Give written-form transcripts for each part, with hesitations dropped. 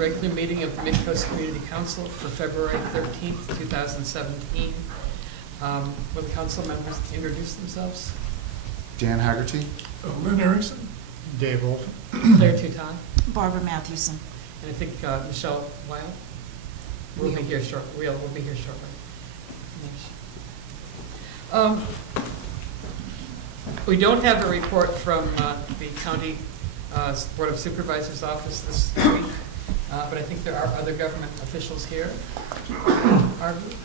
regular meeting of the Midcoast Community Council for February 13th, 2017. Will the council members introduce themselves? Dan Haggerty. Lynn Erickson. Dave Olson. Claire Tuton, Barbara Matthewson. and I think Michelle Weil will be here shortly. Will be here shortly. We don't have a report from the County Board of Supervisors office this week, but I think there are other government officials here. Harvey?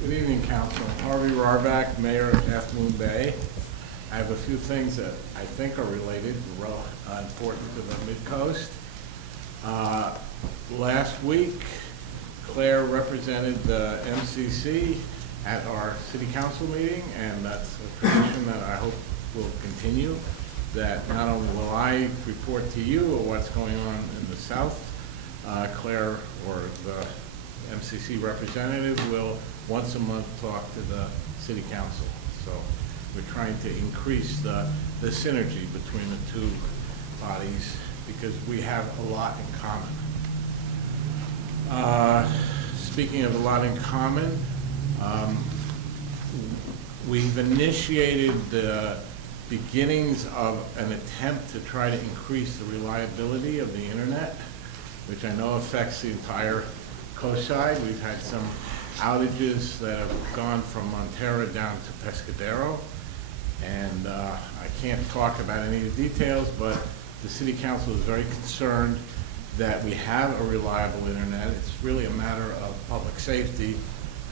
Good evening, Council. Harvey Rarback, Mayor of Half Moon Bay. I have a few things that I think are related, important to the Midcoast. Last week, Claire represented the MCC at our City Council meeting, and that's a tradition that I hope will continue, that not only will I report to you what's going on in the South, Claire or the MCC representative will once a month talk to the City Council. So we're trying to increase the synergy between the two bodies because we have a lot in common. Speaking of a lot in common, we've initiated the beginnings of an attempt to try to increase the reliability of the internet, which I know affects the entire coast side. We've had some outages that have gone from Montera down to Pescadero, and I can't talk about any of the details, but the City Council is very concerned that we have a reliable internet. It's really a matter of public safety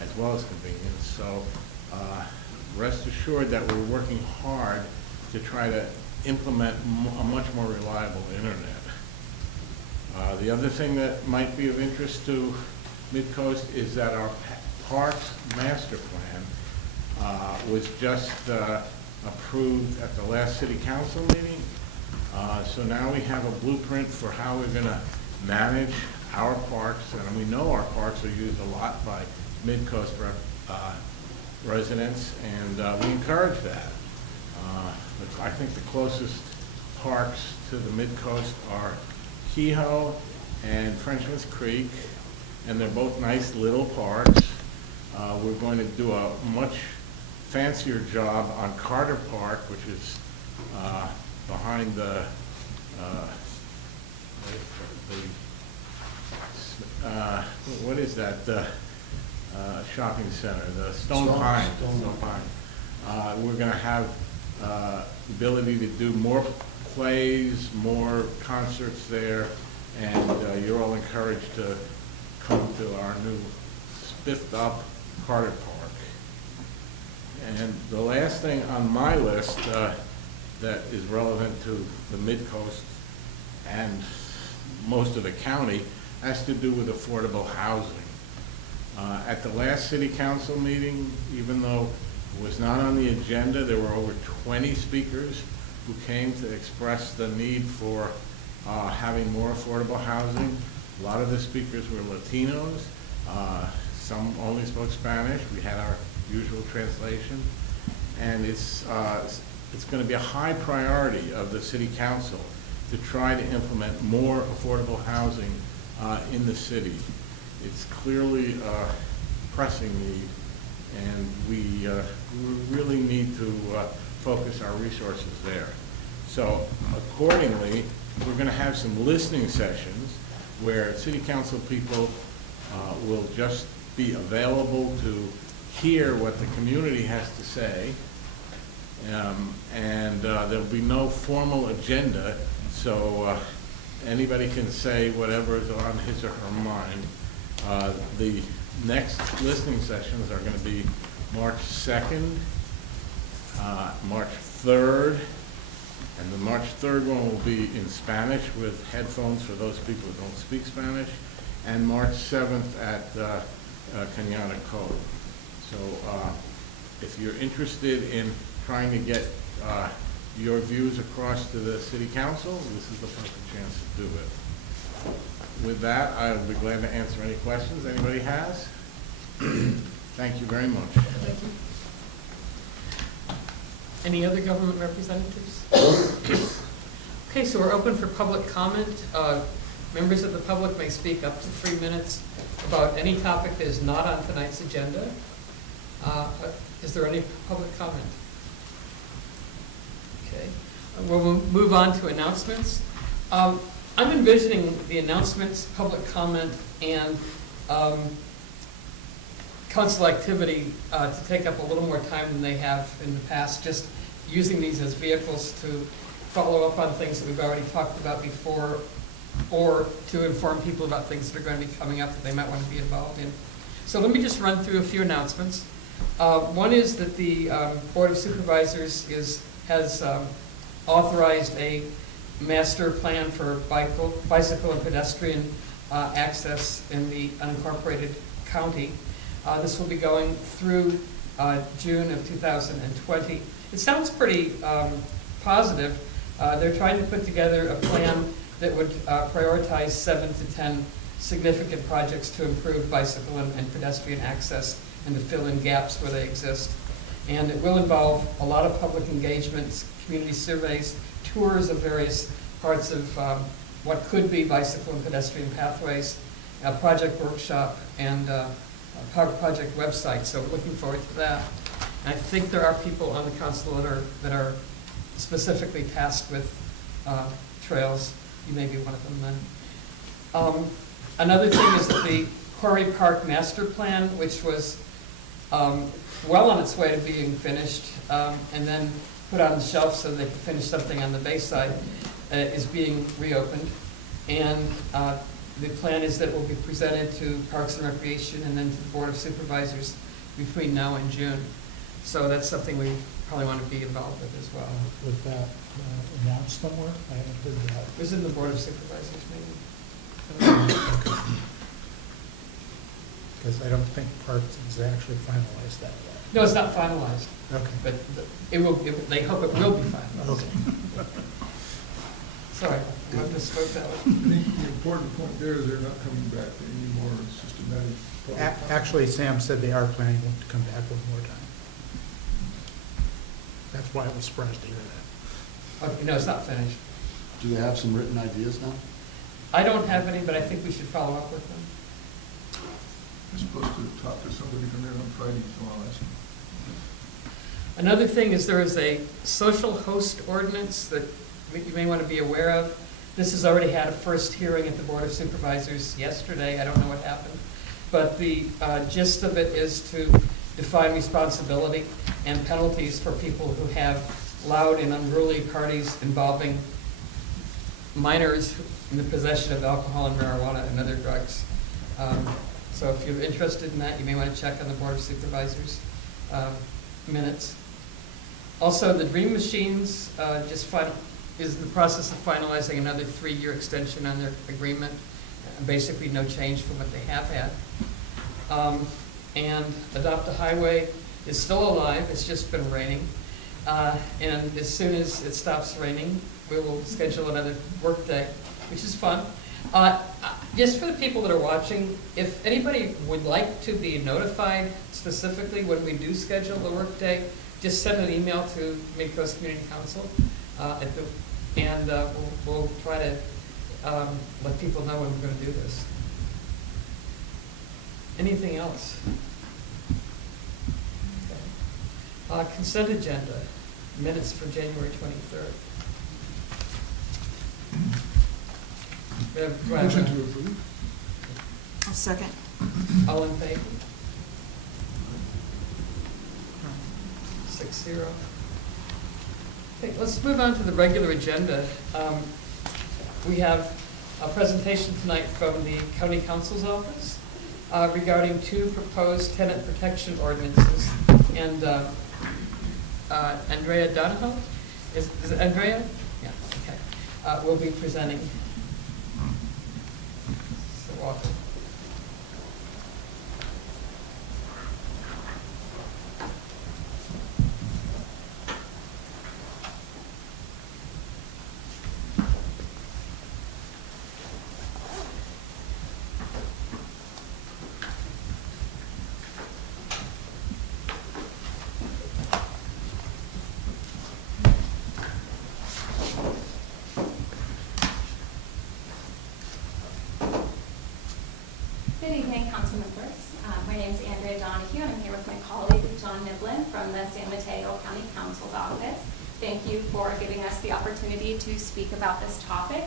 as well as convenience. So rest assured that we're working hard to try to implement a much more reliable internet. The other thing that might be of interest to Midcoast is that our Parks Master Plan was just approved at the last City Council meeting. So now we have a blueprint for how we're going to manage our parks, and we know our parks are used a lot by Midcoast residents, and we encourage that. I think the closest parks to the Midcoast are Kehoe and Frenchman's Creek, and they're both nice little parks. We're going to do a much fancier job on Carter Park, which is behind what is that? The shopping center, the Stone Pine. We're going to have the ability to do more plays, more concerts there, and you're all encouraged to come to our new spiffed up Carter Park. And the last thing on my list that is relevant to the Midcoast and most of the county has to do with affordable housing. At the last City Council meeting, even though it was not on the agenda, there were over 20 speakers who came to express the need for having more affordable housing. A lot of the speakers were Latinos. Some only spoke Spanish. We had our usual translation. And it's going to be a high priority of the City Council to try to implement more affordable housing in the city. It's clearly a pressing need, and we really need to focus our resources there. So accordingly, we're going to have some listening sessions where City Council people will just be available to hear what the community has to say, and there'll be no formal agenda, so anybody can say whatever is on his or her mind. The next listening sessions are going to be March 2nd, March 3rd, and the March 3rd one will be in Spanish with headphones for those people who don't speak Spanish, and March 7th at Cañada Cove. So if you're interested in trying to get your views across to the City Council, this is the perfect chance to do it. With that, I'll be glad to answer any questions anybody has. Thank you very much. Thank you. Any other government representatives? Okay, so we're open for public comment. Members of the public may speak up to 3 minutes about any topic that is not on tonight's agenda. Is there any public comment? Okay, we'll move on to announcements. I'm envisioning the announcements, public comment, and council activity to take up a little more time than they have in the past, just using these as vehicles to follow up on things that we've already talked about before, or to inform people about things that are going to be coming up that they might want to be involved in. So let me just run through a few announcements. One is that the Board of Supervisors has authorized a master plan for bicycle and pedestrian access in the unincorporated county. This will be going through June of 2020. It sounds pretty positive. They're trying to put together a plan that would prioritize 7 to 10 significant projects to improve bicycle and pedestrian access and to fill in gaps where they exist. And it will involve a lot of public engagements, community surveys, tours of various parts of what could be bicycle and pedestrian pathways, a project workshop, and a project website. So looking forward to that. And I think there are people on the council that are specifically tasked with trails. You may be one of them then. Another thing is that the Quarry Park Master Plan, which was well on its way to being finished and then put on the shelf so they could finish something on the Bayside, is being reopened. And the plan is that it will be presented to Parks and Recreation and then to the Board of Supervisors between now and June. So that's something we probably want to be involved with as well. Was that announced somewhere? I haven't heard that. It was in the Board of Supervisors meeting. Because I don't think Parks has actually finalized that yet. No, it's not finalized, Okay. but it will. They hope it will be finalized. Okay. Sorry, I misspoke that one. I think the important point there is they're not coming back to any more systematic. Actually, Sam said they are planning to come back with more time. That's why I was surprised to hear that. Okay, no, it's not finished. Do they have some written ideas now? I don't have any, but I think we should follow up with them. We're supposed to talk to somebody from there on Friday, so I'll ask them. Another thing is there is a social host ordinance that you may want to be aware of. This has already had a first hearing at the Board of Supervisors yesterday. I don't know what happened. But the gist of it is to define responsibility and penalties for people who have loud and unruly parties involving minors in the possession of alcohol and marijuana and other drugs. So if you're interested in that, you may want to check on the Board of Supervisors minutes. Also, the Dream Machines is in the process of finalizing another 3-year extension on their agreement. Basically no change from what they have had. And Adopt a Highway is still alive, it's just been raining. And as soon as it stops raining, we will schedule another work day, which is fun. Just for the people that are watching, if anybody would like to be notified specifically when we do schedule the work day, just send an email to Midcoast Community Council, and we'll try to let people know when we're going to do this. Anything else? Okay. Consent agenda, minutes for January 23rd. Motion to approve. I'll second. All in favor? 6-0. Okay, let's move on to the regular agenda. We have a presentation tonight from the County Council's office regarding 2 proposed tenant protection ordinances. And Andrea Donahoe, is it Andrea? Yeah, okay. Will be presenting. So welcome. from the San Mateo County Council's office. Thank you for giving us the opportunity to speak about this topic.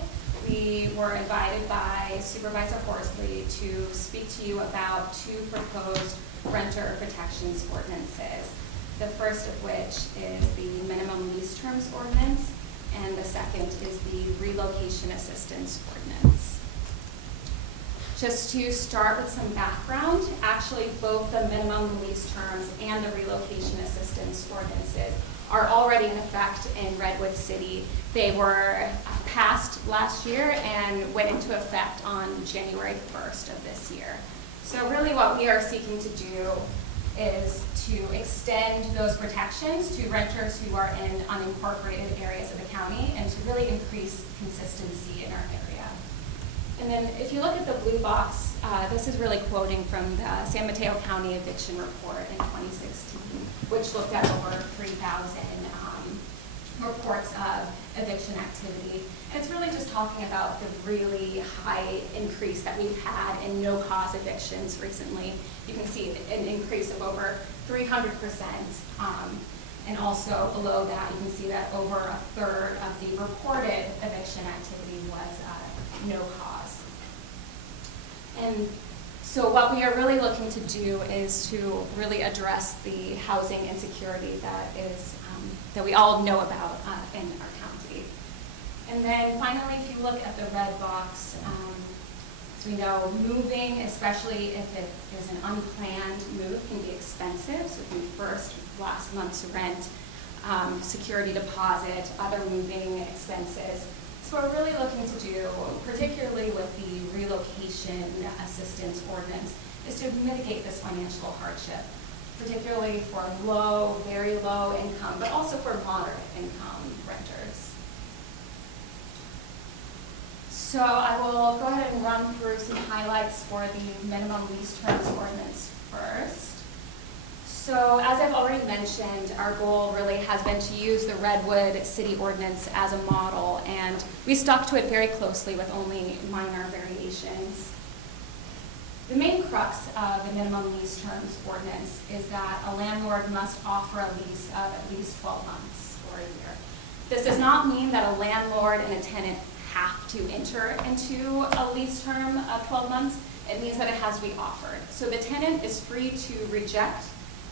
We were invited by Supervisor Horsley to speak to you about two proposed renter protections ordinances. The first of which is the minimum lease terms ordinance, and the second is the relocation assistance ordinance. Just to start with some background, actually both the minimum lease terms and the relocation assistance ordinances are already in effect in Redwood City. They were passed last year and went into effect on January 1st of this year. So really what we are seeking to do is to extend those protections to renters who are in unincorporated areas of the county and to really increase consistency in our area. And then if you look at the blue box, this is really quoting from the San Mateo County eviction report in 2016, which looked at over 3,000 reports of eviction activity. And it's really just talking about the really high increase that we've had in no-cause evictions recently. You can see an increase of over 300%. And also below that, you can see that over a third of the reported eviction activity was no cause. And so what we are really looking to do is to really address the housing insecurity that we all know about in our county. And then finally, if you look at the red box, as we know, moving, especially if it is an unplanned move, can be expensive. So it can be first, last month's rent, security deposit, other moving expenses. So what we're really looking to do, particularly with the relocation assistance ordinance, is to mitigate this financial hardship, particularly for low, very low income, but also for moderate income renters. So I will go ahead and run through some highlights for the minimum lease terms ordinance first. So as I've already mentioned, our goal really has been to use the Redwood City Ordinance as a model, and we stuck to it very closely with only minor variations. The main crux of the minimum lease terms ordinance is that a landlord must offer a lease of at least 12 months or a year. This does not mean that a landlord and a tenant have to enter into a lease term of 12 months. It means that it has to be offered. So the tenant is free to reject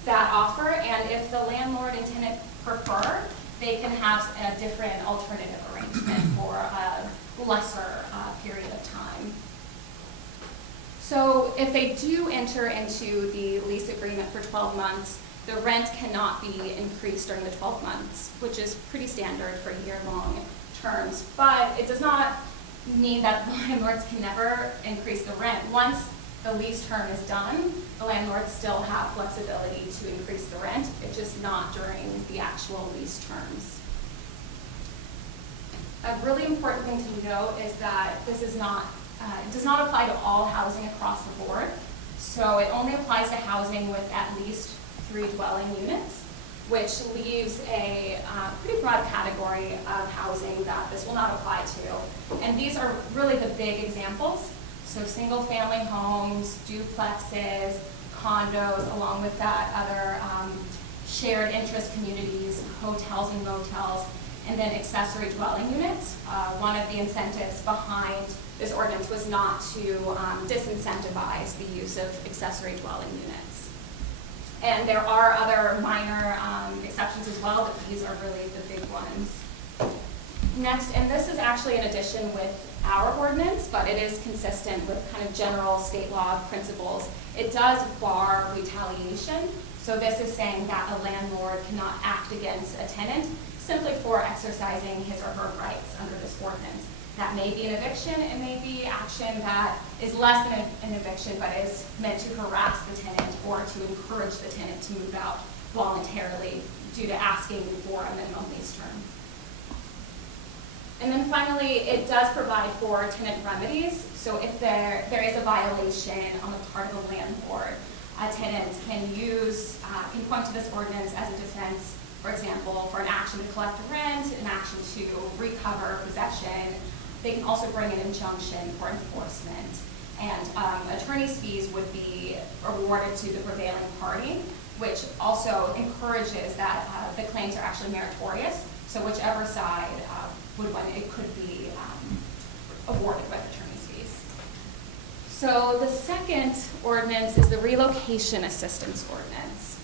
that offer, and if the landlord and tenant prefer, they can have a different alternative arrangement for a lesser period of time. So if they do enter into the lease agreement for 12 months, the rent cannot be increased during the 12 months, which is pretty standard for year-long terms. But it does not mean that landlords can never increase the rent. Once the lease term is done, the landlords still have flexibility to increase the rent. It's just not during the actual lease terms. A really important thing to note is that this is not it does not apply to all housing across the board. So it only applies to housing with at least 3 dwelling units, which leaves a pretty broad category of housing that this will not apply to. And these are really the big examples. So single family homes, duplexes, condos, along with that other shared interest communities, hotels and motels, and then accessory dwelling units. One of the incentives behind this ordinance was not to disincentivize the use of accessory dwelling units. And there are other minor exceptions as well, but these are really the big ones. Next, and this is actually in addition with our ordinance, but it is consistent with kind of general state law principles. It does bar retaliation. So this is saying that a landlord cannot act against a tenant simply for exercising his or her rights under this ordinance. That may be an eviction, it may be action that is less than an eviction, but is meant to harass the tenant or to encourage the tenant to move out voluntarily due to asking for a minimum lease term. And then finally, it does provide for tenant remedies. So if there is a violation on the part of the landlord, a tenant can point to this ordinance as a defense, for example, for an action to collect rent, an action to recover possession. They can also bring an injunction for enforcement. And attorney's fees would be awarded to the prevailing party. which also encourages that the claims are actually meritorious. So whichever side would win, it could be awarded with attorney's fees. So the second ordinance is the relocation assistance ordinance.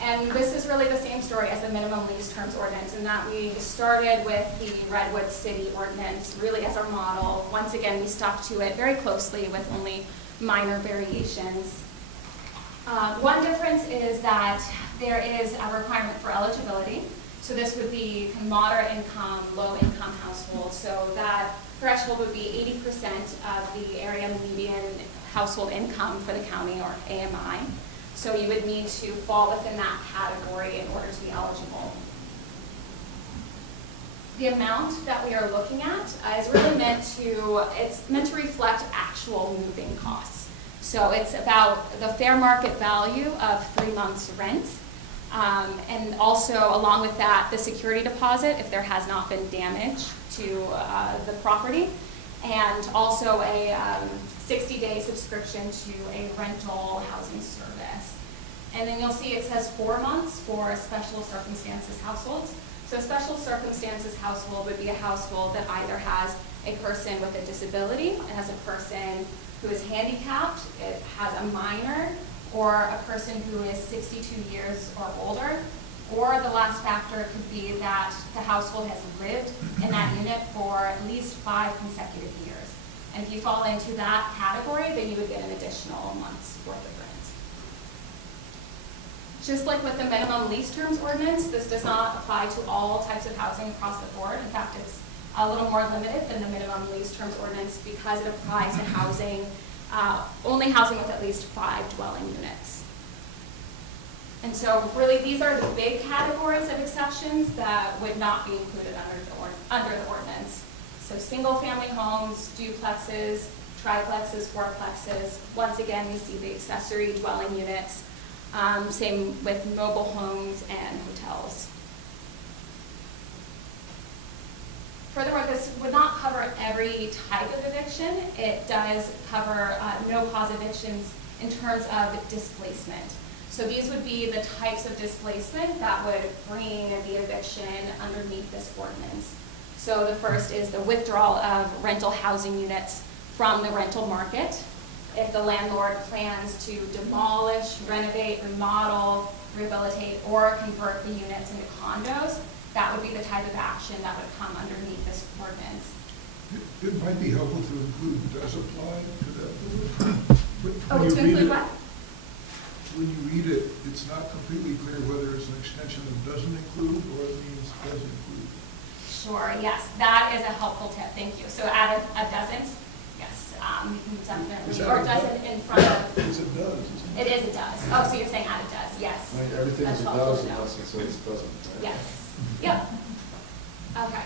And this is really the same story as the minimum lease terms ordinance, in that we started with the Redwood City ordinance really as our model. Once again, we stuck to it very closely with only minor variations. One difference is that there is a requirement for eligibility. So this would be moderate income, low income households. So that threshold would be 80% of the area median household income for the county, or AMI. So you would need to fall within that category in order to be eligible. The amount that we are looking at is really it's meant to reflect actual moving costs. So it's about the fair market value of 3 months' rent. And also, along with that, the security deposit if there has not been damage to the property, and also a 60-day subscription to a rental housing service. And then you'll see it says 4 months for special circumstances households. So a special circumstances household would be a household that either has a person with a disability, it has a person who is handicapped, it has a minor, or a person who is 62 years or older. Or the last factor could be that the household has lived in that unit for at least 5 consecutive years. And if you fall into that category, then you would get an additional month's worth of rent. Just like with the minimum lease terms ordinance, this does not apply to all types of housing across the board. In fact, it's a little more limited than the minimum lease terms ordinance because it applies to housing, only housing with at least 5 dwelling units. And so really these are the big categories of exceptions that would not be included under the ordinance. So single family homes, duplexes, triplexes, fourplexes. Once again, we see the accessory dwelling units. Same with mobile homes and hotels. Furthermore, this would not cover every type of eviction. It does cover no-cause evictions in terms of displacement. So these would be the types of displacement that would bring the eviction underneath this ordinance. So the first is the withdrawal of rental housing units from the rental market. If the landlord plans to demolish, renovate, remodel, rehabilitate, or convert the units into condos, that would be the type of action that would come underneath this ordinance. It might be helpful to include does apply to that. Oh, to include what? When you read it, it's not completely clear whether it's an extension that doesn't include or it means doesn't include. Sure, yes, that is a helpful tip, thank you. So add a doesn't, yes, definitely, or doesn't in front of. It's a does, isn't it? It is a does. Oh, so you're saying add a does, yes. I mean, everything That's is a helpful does to know. unless it says it doesn't, right? Yes, yep. Okay.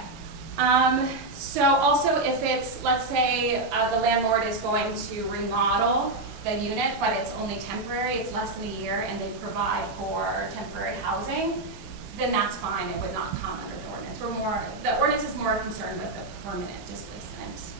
So also if it's, let's say the landlord is going to remodel the unit, but it's only temporary, it's less than a year, and they provide for temporary housing, then that's fine, it would not come under the ordinance. The ordinance is more concerned with the permanent displacement.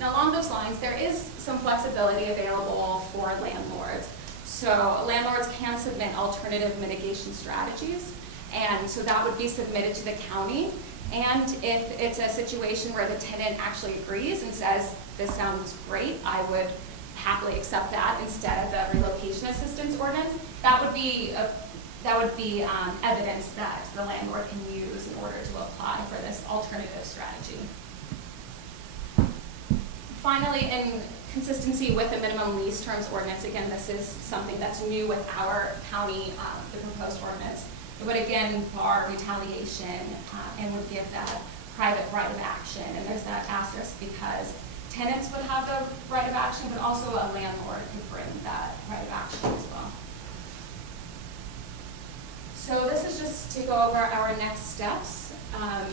And along those lines, there is some flexibility available for landlords. So landlords can submit alternative mitigation strategies, and so that would be submitted to the county. And if it's a situation where the tenant actually agrees and says, this sounds great, I would happily accept that instead of the relocation assistance ordinance, that would be evidence that the landlord can use in order to apply for this alternative strategy. Finally, in consistency with the minimum lease terms ordinance, again, this is something that's new with our county, the proposed ordinance. It would again bar retaliation and would give that private right of action. And there's that asterisk because tenants would have the right of action, but also a landlord could bring that right of action as well. So this is just to go over our next steps.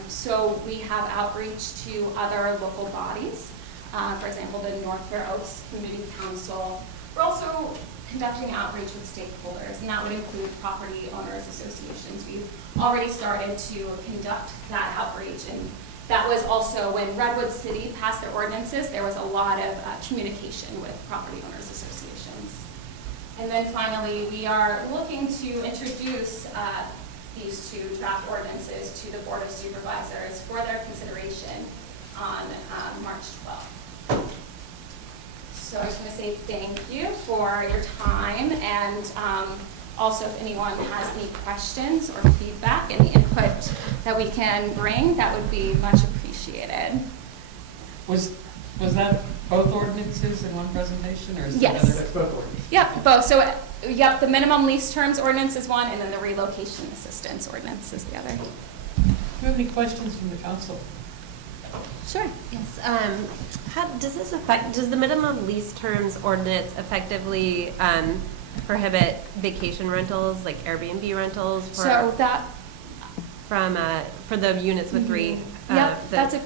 So we have outreach to other local bodies. For example, the North Fair Oaks Community Council. We're also conducting outreach with stakeholders, and that would include property owners associations. We've already started to conduct that outreach, and that was also when Redwood City passed their ordinances, there was a lot of communication with property owners associations. And then finally, we are looking to introduce these two draft ordinances to the Board of Supervisors for their consideration on March 12th. So I just want to say thank you for your time, and also if anyone has any questions or feedback, any input that we can bring, that would be much appreciated. Was that both ordinances in one presentation, or is it Yes. another? That's both ordinances. Yep, both. So, yep, the minimum lease terms ordinance is one, and then the relocation assistance ordinance is the other. Do you have any questions from the council? Sure. Yes, how, does the minimum lease terms ordinance effectively, prohibit vacation rentals, like Airbnb rentals So that, for the units with three? yep, that's a,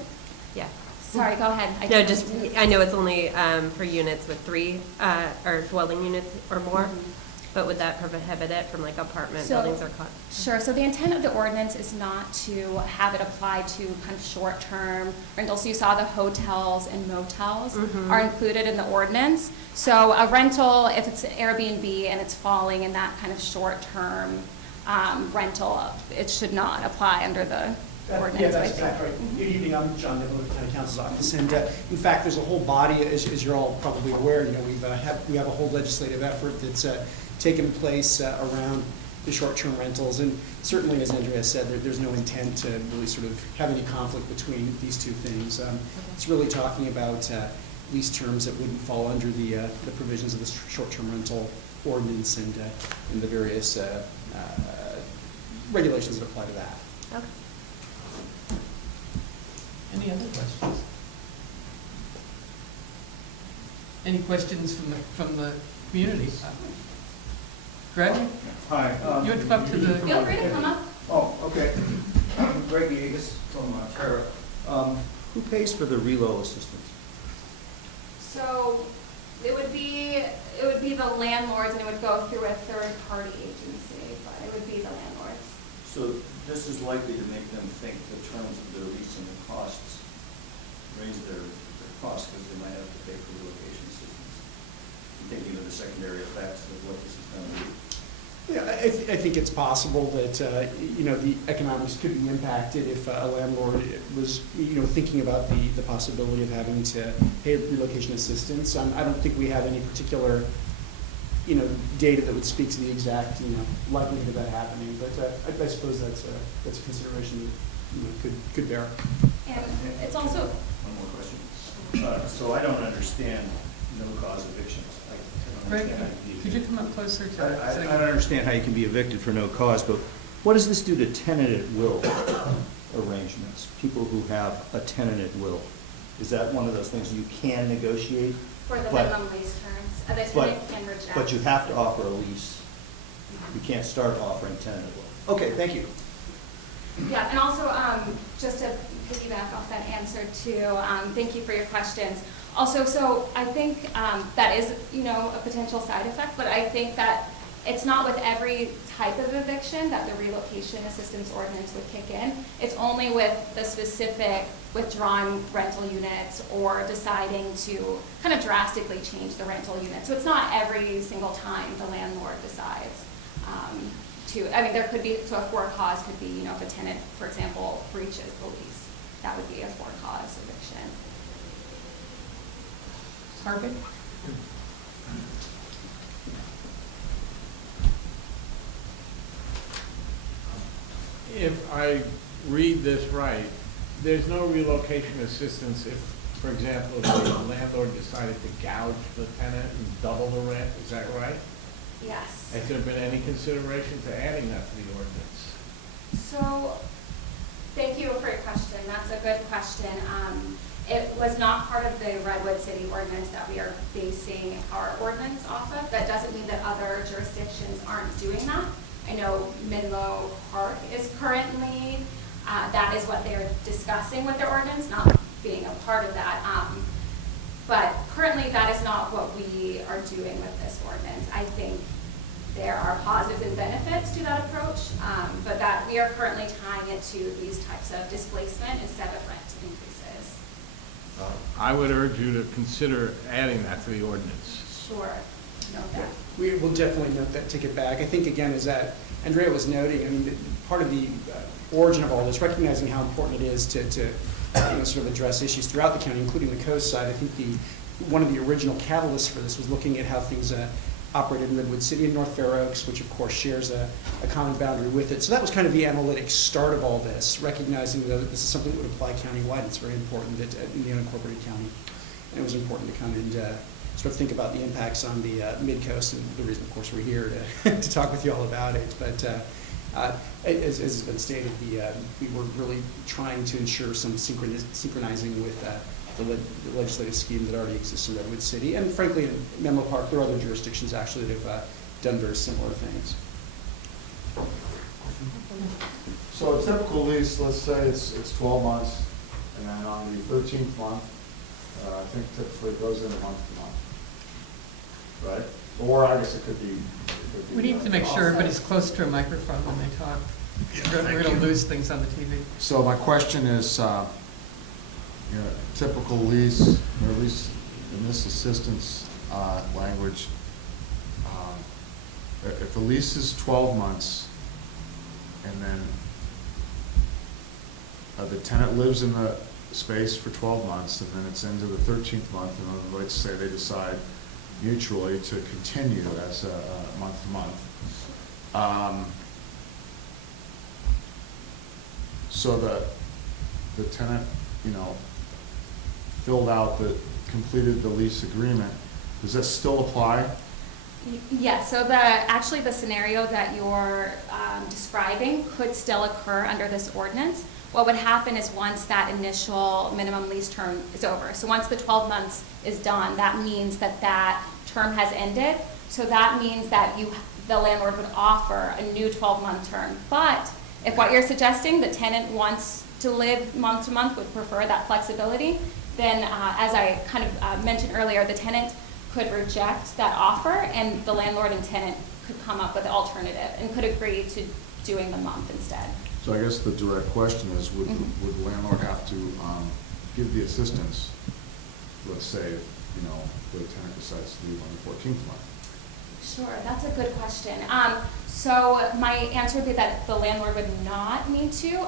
Yeah. sorry, go ahead. No, just, I know it's only, for units with three, or dwelling units or more, but would that prohibit it from like apartment So- buildings or Sure, so the intent of the ordinance is not to have it apply to kind of short-term rentals. You saw the hotels and motels Mhm. are included in the ordinance. So a rental, if it's Airbnb and it's falling in that kind of short-term rental, it should not apply under the ordinance. Yeah, I that's think. exactly right. Good evening, I'm John Nibbler with County Counsel's Office, and in fact, there's a whole body, as you're all probably aware, you know, we have a whole legislative effort that's taken place around the short-term rentals, and certainly, as Andrea said, there's no intent to really sort of have any conflict between these two things. It's really talking about lease terms that wouldn't fall under the provisions of the short-term rental ordinance and the various regulations that apply to that. Okay. Any other questions? Any questions from the community? Greg? Hi. You would come up to the, Feel free to come up. Oh, okay. I'm Greg Yeagas from Tara. Who pays for the reload assistance? So it would be the landlords, and it would go through a third-party agency, but it would be the landlords. So this is likely to make them think the terms of their lease and the costs, raise their costs because they might have to pay for relocation assistance. I'm thinking of the secondary effects of what this is going to do. Yeah, I think it's possible that, you know, the economics could be impacted if a landlord was, you know, thinking about the possibility of having to pay relocation assistance. I don't think we have any particular, you know, data that would speak to the exact, you know, likelihood of that happening, but I suppose that's a consideration that, you know, could bear. And it's also, One more question. So I don't understand no-cause evictions. I don't Greg, understand how you could you come up closer to? I don't understand how you can be evicted for no cause, but what does this do to tenant at will arrangements? People who have a tenant at will? Is that one of those things you can negotiate? for the But- minimum lease terms, the but- tenant can reject. But you have to offer a lease. You can't start offering tenant at will. Okay, thank you. Yeah, and also, just to piggyback off that answer too, thank you for your questions. Also, so I think that is, you know, a potential side effect, but I think that it's not with every type of eviction that the relocation assistance ordinance would kick in. It's only with the specific withdrawing rental units or deciding to kind of drastically change the rental unit. So it's not every single time the landlord decides I mean, there could be, so a for-cause could be, you know, if a tenant, for example, breaches the lease, that would be a for-cause eviction. Harvey? If I read this right, there's no relocation assistance if, for example, if the landlord decided to gouge the tenant and double the rent, is that right? Yes. Has there been any consideration to adding that to the ordinance? So, thank you for your question. That's a good question. It was not part of the Redwood City ordinance that we are basing our ordinance off of. That doesn't mean that other jurisdictions aren't doing that. I know Menlo Park is currently, that is what they're discussing with their ordinance, not being a part of that. But currently, that is not what we are doing with this ordinance. I think there are positives and benefits to that approach, but that we are currently tying it to these types of displacement instead of rent increases. I would urge you to consider adding that to the ordinance. Sure, note that. We will definitely note that ticket back. I think, again, as that Andrea was noting, I mean, part of the origin of all this, recognizing how important it is to sort of address issues throughout the county, including the coast side. I think one of the original catalysts for this was looking at how things operated in Redwood City and North Fair Oaks, which of course shares a common boundary with it. So that was kind of the analytic start of all this, recognizing that this is something that would apply countywide. It's very important that in the unincorporated county. And it was important to come and sort of think about the impacts on the Midcoast, and the reason, of course, we're here to talk with you all about it. But as has been stated, we were really trying to ensure some synchronizing with the legislative scheme that already exists in Redwood City. And frankly, in Menlo Park, there are other jurisdictions actually that have done very similar things. So a typical lease, let's say it's 12 months, and then on the 13th month, I think typically it goes in month to month, right? Or I guess it could be. We need to make sure everybody's close to a microphone when they talk. We're going to lose things on the TV. So my question is, typical lease, or at least in this assistance language, if a lease is 12 months, and then the tenant lives in the space for 12 months, and then it's into the 13th month, and let's say they decide mutually to continue as a month to month. So the tenant, filled out completed the lease agreement, does that still apply? Yes, so actually the scenario that you're describing could still occur under this ordinance. What would happen is once that initial minimum lease term is over, so once the 12 months is done, that means that term has ended. So that means that the landlord would offer a new 12-month term. But if what you're suggesting, the tenant wants to live month to month, would prefer that flexibility, then as I kind of mentioned earlier, the tenant could reject that offer, and the landlord and tenant could come up with an alternative and could agree to doing the month instead. So I guess the direct question is, would the landlord have to give the assistance, let's say, if, the tenant decides to leave on the 14th month? Sure, that's a good question. So my answer would be that the landlord would not need to,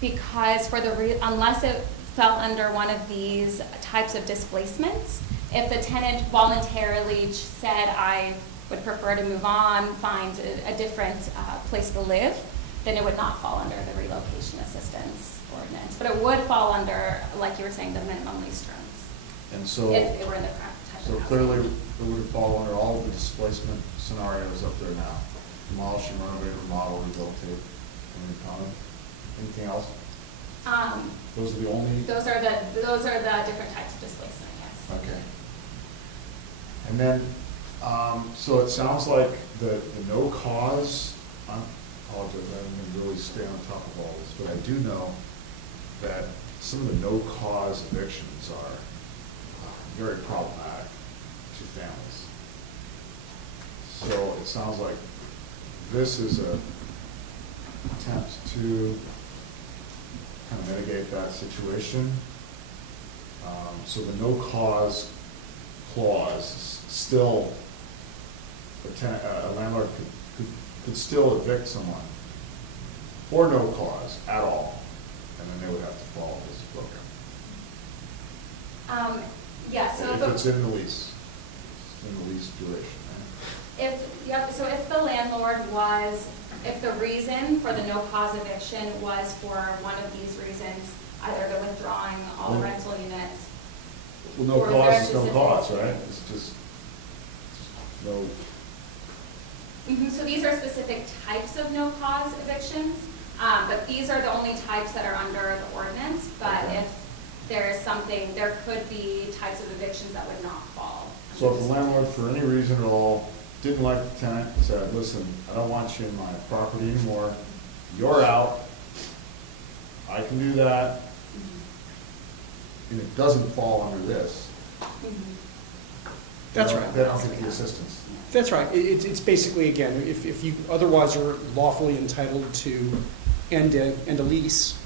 because unless it fell under one of these types of displacements, if the tenant voluntarily said, I would prefer to move on, find a different place to live, then it would not fall under the relocation assistance ordinance. But it would fall under, like you were saying, the minimum lease terms. And so, if it were in the type of so housing. clearly it would fall under all of the displacement scenarios up there now. Demolish and renovate, remodel, rehabilitate, and common. Anything else? Those are the only? Those are the different types of displacement, yes. Okay. And then, so it sounds like the no cause, I apologize, I haven't really stay on top of all this, but I do know that some of the no cause evictions are very problematic to families. So it sounds like this is a attempt to kind of mitigate that situation. So the no cause clause is still, a landlord could still evict someone for no cause at all, and then they would have to follow this program. Yeah, so if it's in the lease duration, right? If the landlord if the reason for the no cause eviction was for one of these reasons, either the withdrawing all the rental units. Well, no or cause is there no a cause, specific- right? It's just no. So these are specific types of no cause evictions, but these are the only types that are under the ordinance. But Okay. if there could be types of evictions that would not fall. So if the landlord, for any reason at all, didn't like the tenant, said, listen, I don't want you in my property anymore, you're out, I can do that, and it doesn't fall under this. That's right. They don't get the assistance. That's right. It's basically, again, if you otherwise are lawfully entitled to end a lease,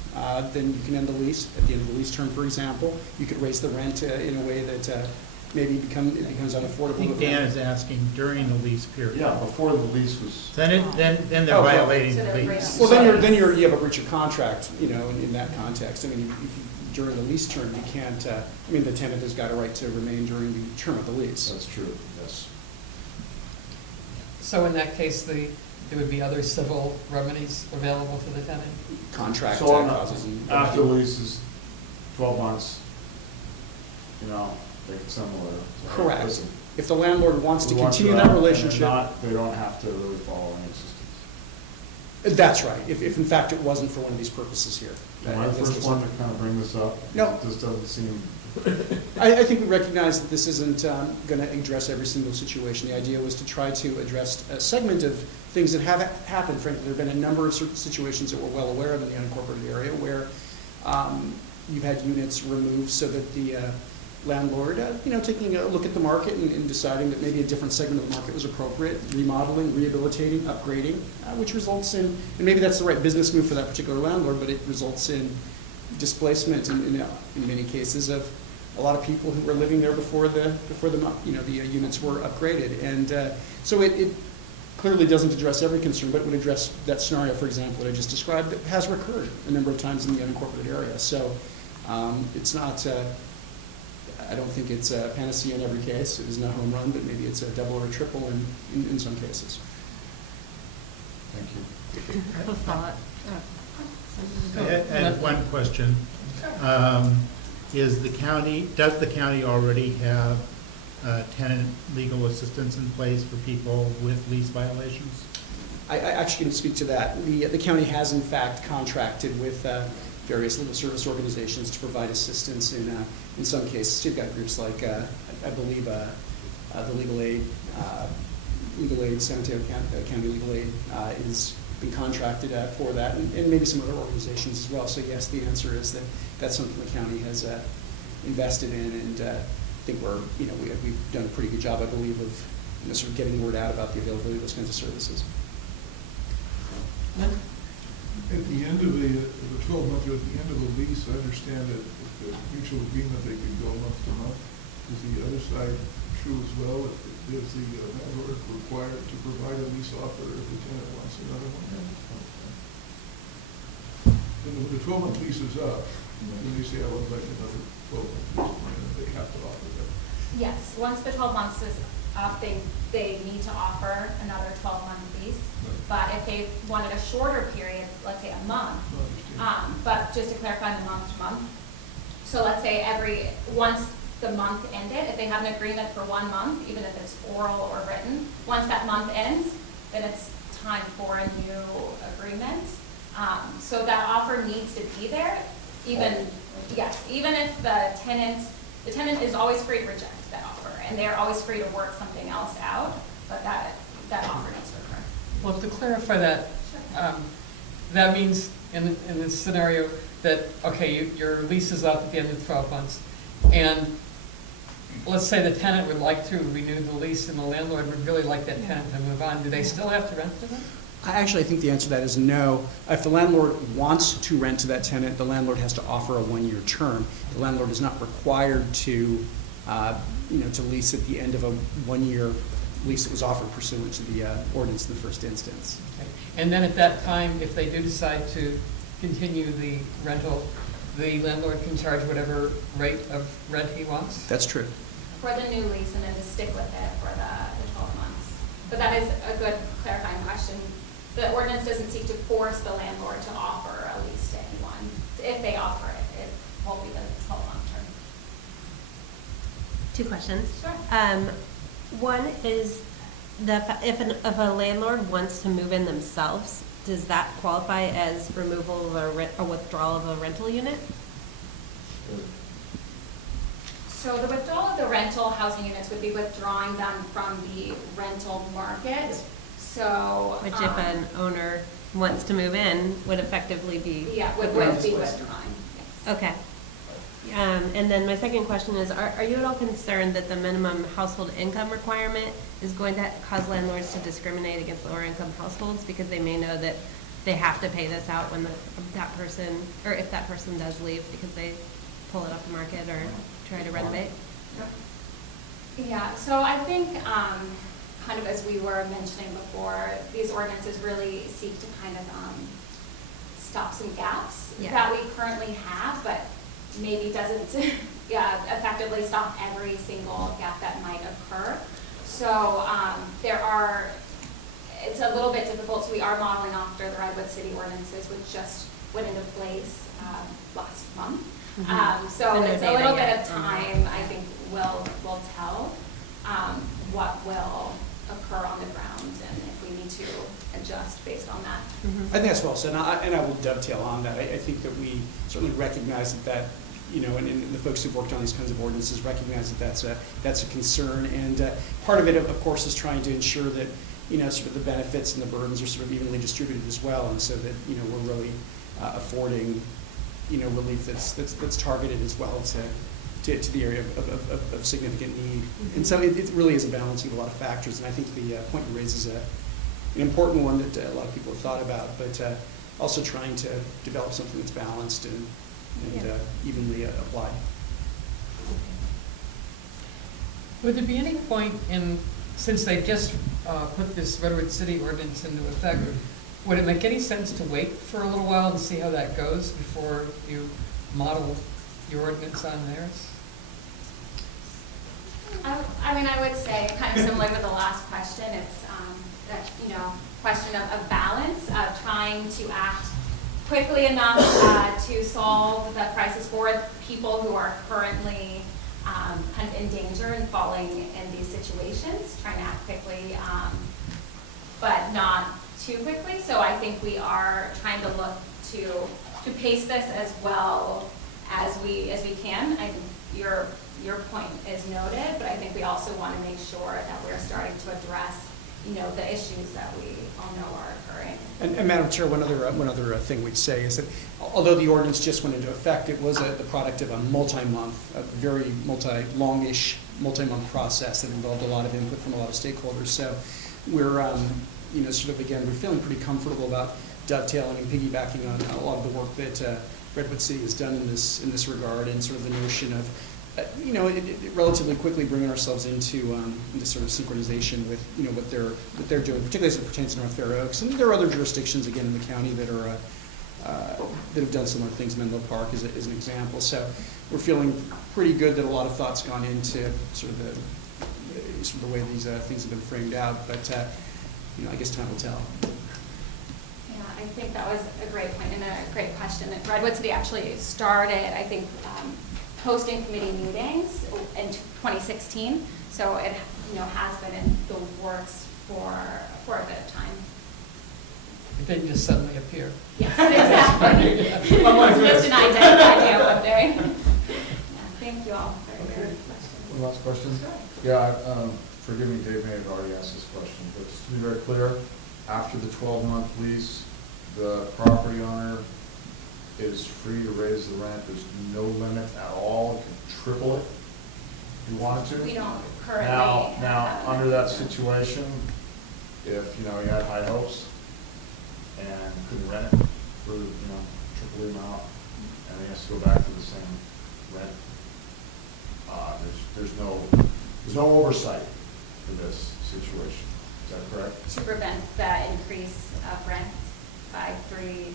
then you can end the lease at the end of the lease term, for example. You could raise the rent in a way that it becomes I unaffordable. think Dan is asking during the lease period. Yeah, before the lease was, Then they're Oh, well, violating so the they're lease. Well, you have a breach of contract, you know, in that context. I mean, if you, during the lease term, you can't, the tenant has got a right to remain during the term of the lease. that's true, yes. So in that case, there would be other civil remedies available to the tenant? Contract So on clauses and. after the lease is 12 months, you know, they can send a letter. Say, Correct. "Listen, If the landlord wants to we want continue you that out," and relationship. they don't have to really follow any systems. That's right, if in fact it wasn't for one of these purposes here. Am I the first one to kind of bring this up? No. This doesn't seem, I think we recognize that this isn't going to address every single situation. The idea was to try to address a segment of things that have happened. Frankly, there have been a number of certain situations that we're well aware of in the unincorporated area where you've had units removed so that the landlord, taking a look at the market and deciding that maybe a different segment of the market was appropriate, remodeling, rehabilitating, upgrading, which results in, and maybe that's the right business move for that particular landlord, but it results in displacement in many cases of a lot of people who were living there before the units were upgraded. And so it clearly doesn't address every concern, but it would address that scenario, for example, that I just described, that has recurred a number of times in the unincorporated area. So it's not, I don't think it's a panacea in every case. It isn't a home run, but maybe it's a double or a triple in some cases. thank you. I have a thought. I had one question. Does the county already have tenant legal assistance in place for people with lease violations? I actually can speak to that. The county has in fact contracted with various legal service organizations to provide assistance in some cases. You've got groups like, I believe, the Legal Aid, San Mateo County Legal Aid is been contracted for that, and maybe some other organizations as well. So yes, the answer is that that's something the county has invested in, and I think we've done a pretty good job, I believe, of sort of getting the word out about the availability of those kinds of services. Lynn? At the end of the 12-month, or at the end of the lease, I understand that the mutual agreement, they could go month to month. Is the other side true as well? Is the landlord required to provide a lease offer if the tenant wants another one? And when the 12-month lease is up, then they say, I would like another 12-month lease, and they have to offer that. Yes, once the 12 months is up, they need to offer another 12-month lease. But if they wanted a shorter period, let's say a month, but just to clarify the month to month, so let's say once the month ended, if they have an agreement for 1 month, even if it's oral or written, once that month ends, then it's time for a new agreement. So that offer needs to be there, even if the tenant is always free to reject that offer, and they're always free to work something else out, but that offer needs to occur. Well, to clarify that, that means in this scenario that, okay, your lease is up at the end of 12 months, and let's say the tenant would like to renew the lease and the landlord would really like that tenant to move on, do they still have to rent to them? I think the answer to that is no. If the landlord wants to rent to that tenant, the landlord has to offer a 1-year term. The landlord is not required to lease at the end of a 1-year lease that was offered pursuant to the ordinance in the first instance. Okay. And then at that time, if they do decide to continue the rental, the landlord can charge whatever rate of rent he wants? That's true. For the new lease, and then to stick with it for the 12 months. But that is a good clarifying question. The ordinance doesn't seek to force the landlord to offer a lease to anyone. If they offer it, it won't be the 12-month term. 2 questions. Sure. One is if a landlord wants to move in themselves, does that qualify as removal of a withdrawal of a rental unit? So the withdrawal of the rental housing units would be withdrawing them from the rental market. So Which if an owner wants to move in, would effectively be. yeah, would be withdrawing. Yes. Okay. And then my second question is, are you at all concerned that the minimum household income requirement is going to cause landlords to discriminate against lower income households because they may know that they have to pay this out when that person, or if that person does leave because they pull it off the market or try to renovate? Yeah, so I think, kind of as we were mentioning before, these ordinances really seek to kind of stop some gaps Yeah. that we currently have, but maybe doesn't effectively stop every single gap that might occur. So it's a little bit difficult, so we are modeling after the Redwood City ordinances, which just went into place last month. So So no it's a data little bit yet. of time, I think, will tell what will occur on the ground and if we need to adjust based on that. I think that's well said, and I will dovetail on that. I think that we certainly recognize that, you know, and the folks who've worked on these kinds of ordinances recognize that that's a concern. And part of it, of course, is trying to ensure that, you know, sort of the benefits and the burdens are sort of evenly distributed as well, and so that, you know, we're really affording, you know, relief that's targeted as well to the area of significant need. And so it really is a balancing of a lot of factors, and I think the point you raise is an important one that a lot of people have thought about, but also trying to develop something that's balanced and Yeah. evenly applied. Would there be any point in, since they just put this Redwood City ordinance into effect, would it make any sense to wait for a little while and see how that goes before you model your ordinance on theirs? I mean, I would say, kind of similar to the last question, it's that, you know, question of balance, of trying to act quickly enough to solve the crisis for people who are currently kind of in danger and falling in these situations, trying to act quickly, but not too quickly. So I think we are trying to look to pace this as well as we can. I think your point is noted, but I think we also want to make sure that we're starting to address, you know, the issues that we all know are occurring. And Madam Chair, one other thing we'd say is that although the ordinance just went into effect, it was the product of a multi-month, a very longish, multi-month process that involved a lot of input from a lot of stakeholders. So we're, you know, sort of, again, we're feeling pretty comfortable about dovetailing and piggybacking on a lot of the work that Redwood City has done in this regard, and sort of the notion of, you know, relatively quickly bringing ourselves into sort of synchronization with, you know, what they're doing, particularly as it pertains to North Fair Oaks. And there are other jurisdictions, again, in the county that are that have done similar things. Menlo Park is an example. So we're feeling pretty good that a lot of thought's gone into sort of the way these things have been framed out. But you know, I guess time will tell. Yeah, I think that was a great point and a great question. Redwood City actually started, I think, hosting committee meetings in 2016, so it, you know, has been in the works for a bit of time. It didn't just suddenly appear. Yes, exactly. Just an idea one day. Yeah, thank you all for your questions. One last question? Yeah, forgive me, Dave may have already asked this question, but just to be very clear, after the 12-month lease, the property owner is free to raise the rent. There's no limit at all. You can triple it if you wanted to. We don't currently Now, have under that situation, if, you know, you had high hopes and couldn't rent it for, you know, triple the amount, and he has to go back to the same rent, there's no oversight for this situation. Is that correct? to prevent the increase of rent by 3.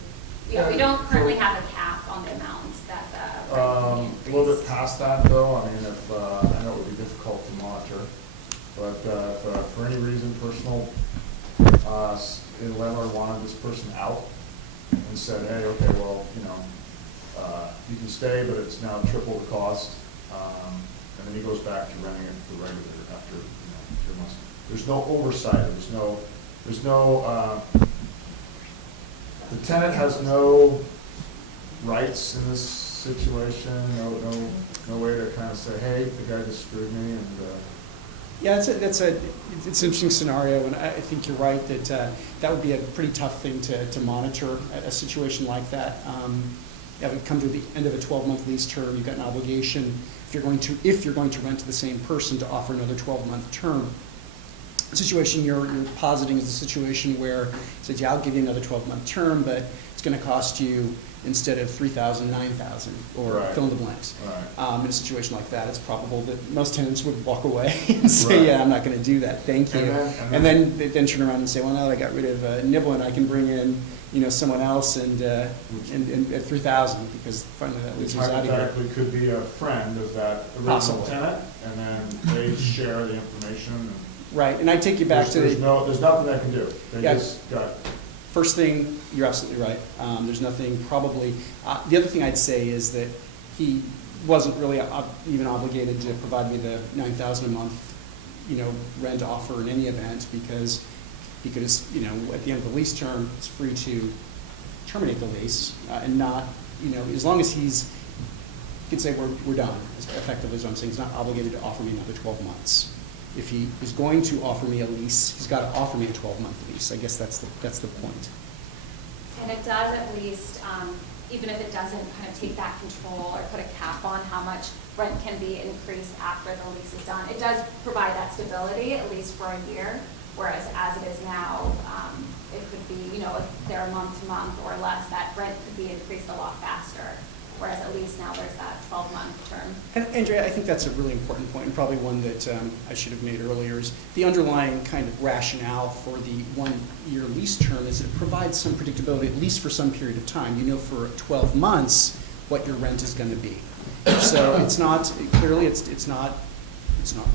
Yeah, We don't currently for- have a cap on the amounts that the rent can A increase. little bit past that, though, I mean, if, I know it would be difficult to monitor, but if for any reason, personal, the landlord wanted this person out and said, hey, okay, well, you know, you can stay, but it's now triple the cost, and then he goes back to renting it for regular after, you know, 2 months. There's no oversight, there's no, the tenant has no rights in this situation, no way to kind of say, hey, the guy just screwed me, and, Yeah, it's an interesting scenario, and I think you're right that that would be a pretty tough thing to monitor a situation like that. That would come to the end of a 12-month lease term. You've got an obligation if you're going to rent to the same person to offer another 12-month term. The situation you're positing is a situation where it says, yeah, I'll give you another 12-month term, but it's gonna cost you, instead of 3,000, 9,000, or Right. fill in the blanks. Right. In a situation like that, it's probable that most tenants would walk away and say, Right. yeah, I'm not gonna do that, thank you. And then- They then turn around and say, well, now that I got rid of Niblin, I can bring in, someone else and at 3,000, because finally that Which loser's out of here. hypothetically could be a friend of that original Possibly. tenant, and then they share the information. And Right, and I take you back to there's the, there's nothing they can do. They Yeah. just got, first thing, you're absolutely right. There's nothing probably, the other thing I'd say is that he wasn't really even obligated to provide me the 9,000 a month, rent offer in any event, because he could, at the end of the lease term, it's free to terminate the lease, and not, as long as he could say, we're done, effectively is what I'm saying. He's not obligated to offer me another 12 months. If he is going to offer me a lease, he's got to offer me a 12-month lease. I guess that's the point. And it does at least, even if it doesn't kind of take that control or put a cap on how much rent can be increased after the lease is done, it does provide that stability, at least for a year, whereas as it is now, it could be, if they're month to month or less, that rent could be increased a lot faster, whereas at least now there's that 12-month term. And Andrea, I think that's a really important point, and probably one that I should have made earlier, is the underlying kind of rationale for the one-year lease term is it provides some predictability, at least for some period of time. For 12 months what your rent is going to be. So it's not, clearly it's not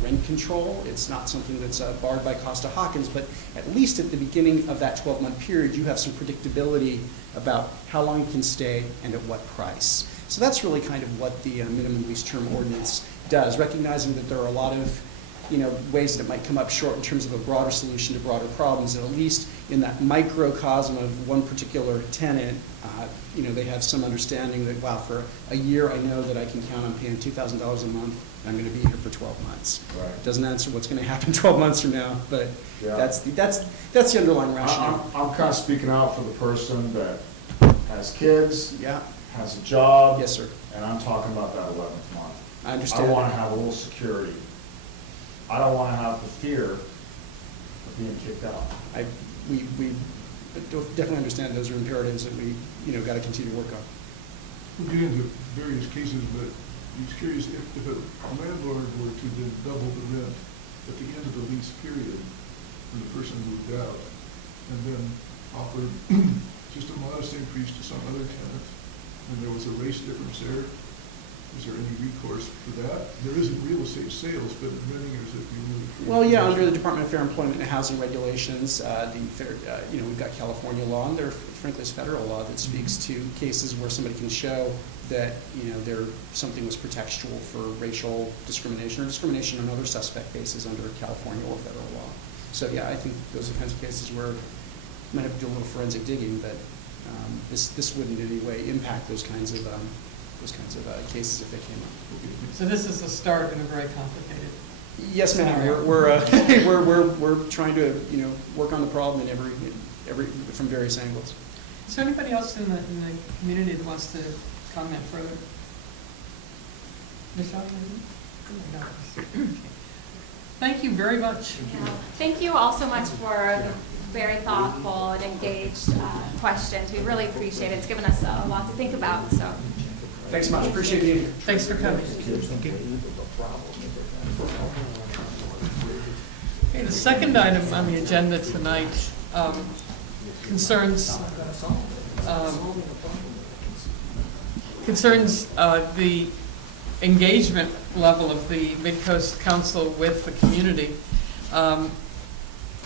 rent control, it's not something that's barred by Costa-Hawkins, but at least at the beginning of that 12-month period, you have some predictability about how long you can stay and at what price. So that's really kind of what the minimum lease term ordinance does, recognizing that there are a lot of ways that it might come up short in terms of a broader solution to broader problems, and at least in that microcosm of one particular tenant, they have some understanding that, wow, for a year I know that I can count on paying $2,000 a month, I'm going to be here for 12 months. Right. Doesn't answer what's going to happen 12 months from now, but Yeah. that's the underlying rationale. I'm kind of speaking out for the person that has kids, Yeah, has a job. yes, sir. And I'm talking about that 11th month. I understand. I want to have a little security. I don't want to have the fear of being kicked out. We definitely understand those are imperatives that we, got to continue to work on. We'll get into various cases, but he's curious if a landlord were to then double the rent at the end of the lease period when the person moved out, and then offered just a modest increase to some other tenant, and there was a race difference there, is there any recourse for that? There isn't real estate sales, but renting is if you really. Well, yeah, under the Department of Fair Employment and Housing Regulations, we've got California law, and there, frankly, is federal law that speaks to cases where somebody can show that, something was pretextual for racial discrimination or discrimination on other suspect bases under California or federal law. So, yeah, I think those are the kinds of cases where you might have to do a little forensic digging, but this wouldn't in any way impact those kinds of cases if they came up. So this is a start in a very complicated. Yes, ma'am. scenario. We're trying to work on the problem in every from various angles. Is there anybody else in the community that wants to comment further? Michelle? Oh my gosh. Thank you very much. Yeah. Thank you all so much for the very thoughtful and engaged questions. We really appreciate it. It's given us a lot to think about, so. Thanks so much. Appreciate being here. Thanks for coming. Okay, the second item on the agenda tonight concerns the engagement level of the Midcoast Council with the community.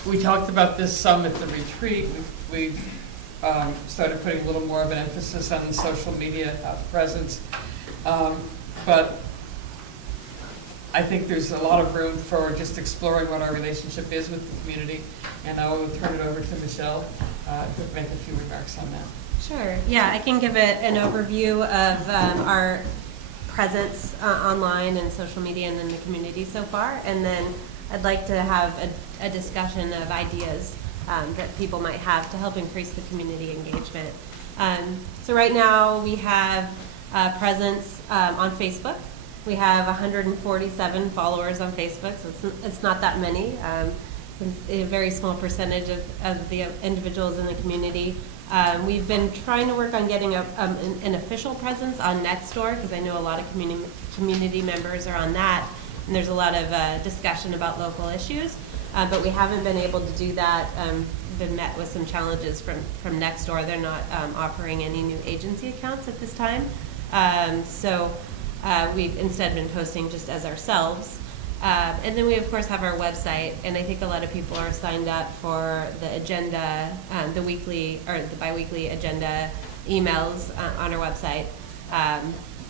We talked about this some at the retreat. We've started putting a little more of an emphasis on social media presence. But I think there's a lot of room for just exploring what our relationship is with the community. And I will turn it over to Michelle to make a few remarks on that. Sure. Yeah, I can give it an overview of our presence online and social media and in the community so far. And then I'd like to have a discussion of ideas that people might have to help increase the community engagement. So right now we have presence on Facebook. We have 147 followers on Facebook, so it's not that many. A very small percentage of the individuals in the community We've been trying to work on getting an official presence on Nextdoor, because I know a lot of community members are on that, and there's a lot of discussion about local issues, but we haven't been able to do that. Been met with some challenges from Nextdoor. They're not offering any new agency accounts at this time, so we've instead been posting just as ourselves. And then we of course have our website, and I think a lot of people are signed up for the agenda, the weekly or the biweekly agenda emails on our website.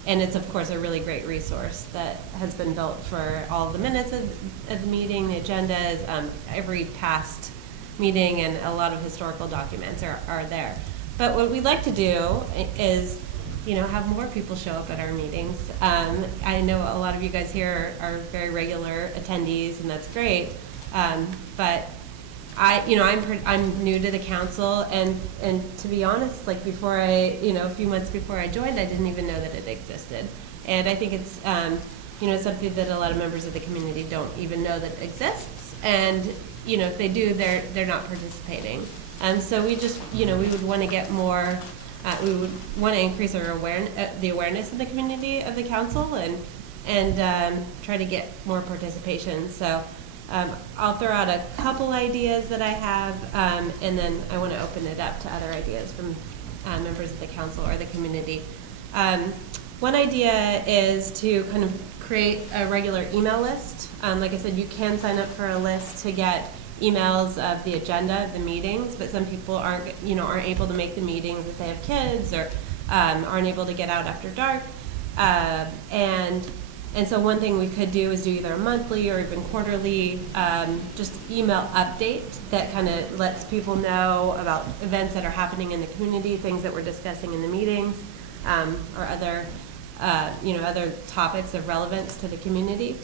And it's of course a really great resource that has been built for all the minutes of the meeting, the agendas, every past meeting, and a lot of historical documents are there. But what we'd like to do is, you know, have more people show up at our meetings. I know a lot of you guys here are very regular attendees, and that's great. But I'm new to the council, and to be honest, like before a few months before I joined, I didn't even know that it existed. And I think it's, something that a lot of members of the community don't even know that exists. And, if they do, they're not participating. And so we just, we would want to get more. We would want to increase our the awareness in the community of the council, and try to get more participation. So I'll throw out a couple ideas that I have, and then I want to open it up to other ideas from members of the council or the community. One idea is to kind of create a regular email list. Like I said, you can sign up for a list to get emails of the agenda of the meetings, but some people aren't able to make the meetings if they have kids, or aren't able to get out after dark. And so one thing we could do is do either a monthly or even quarterly just email update that kind of lets people know about events that are happening in the community, things that we're discussing in the meetings, or other topics of relevance to the community.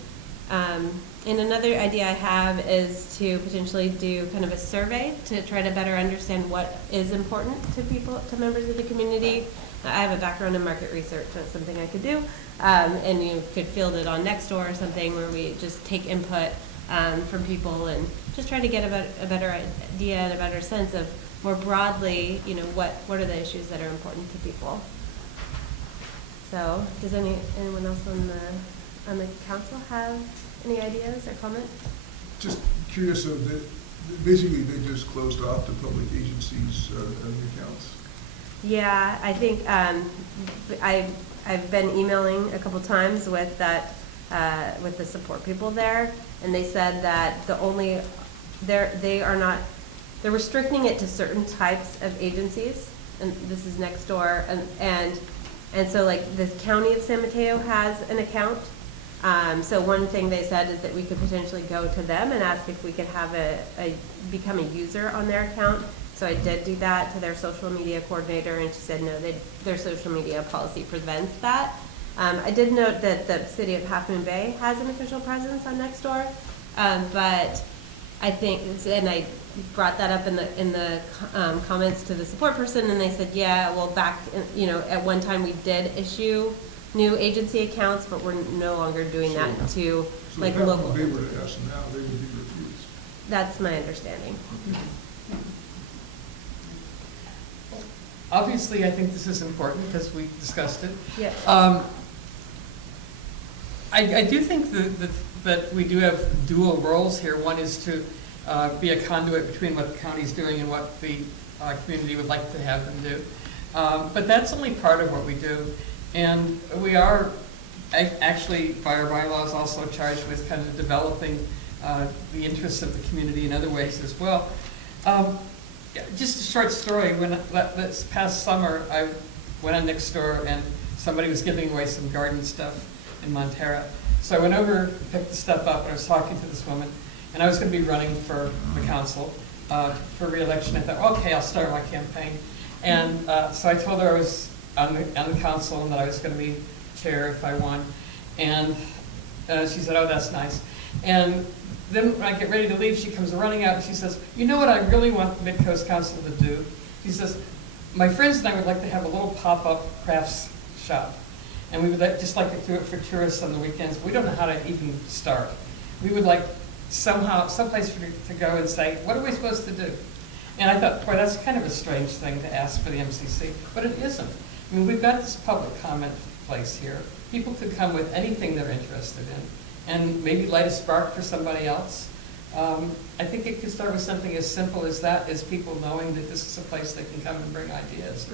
And another idea I have is to potentially do kind of a survey to try to better understand what is important to members of the community. I have a background in market research, that's something I could do. And you could field it on Nextdoor or something, where we just take input from people and just try to get a better idea and a better sense of more broadly, what are the issues that are important to people. So does anyone else on the council have any ideas or comments? Just curious, so basically they just closed off the public agencies' accounts? Yeah, I think I've been emailing a couple times with the support people there, and they said that they're restricting it to certain types of agencies, and this is Nextdoor, and so like the county of San Mateo has an account. So one thing they said is that we could potentially go to them and ask if we could have become a user on their account. So I did do that to their social media coordinator, and she said no, their social media policy prevents that. I did note that the city of Half Moon Bay has an official presence on Nextdoor, but I think, and I brought that up in the comments to the support person, and they said, yeah, well, back at one time we did issue new agency accounts, but we're no longer doing that to So like if local. they were to ask now, they would be refused. That's my understanding. Obviously, I think this is important because we discussed it. Yeah. I do think that we do have dual roles here. One is to be a conduit between what the county's doing and what the community would like to have them do. But that's only part of what we do. And we are actually, by our bylaws, also charged with kind of developing the interests of the community in other ways as well. Just a short story. When this past summer, I went on Nextdoor and somebody was giving away some garden stuff in Montera. So I went over, picked the stuff up, and I was talking to this woman, and I was going to be running for the council for re-election. I thought, okay, I'll start my campaign. And so I told her I was on the council and that I was going to be chair if I won. And she said, oh, that's nice. And then when I get ready to leave, she comes running out and she says, you know what I really want the Midcoast Council to do? She says, my friends and I would like to have a little pop-up crafts shop. And we would just like to do it for tourists on the weekends. We don't know how to even start. We would like someplace to go and say, what are we supposed to do? And I thought, boy, that's kind of a strange thing to ask for the MCC, but it isn't. I mean, we've got this public comment place here. People could come with anything they're interested in, and maybe light a spark for somebody else. I think it could start with something as simple as that, as people knowing that this is a place they can come and bring ideas.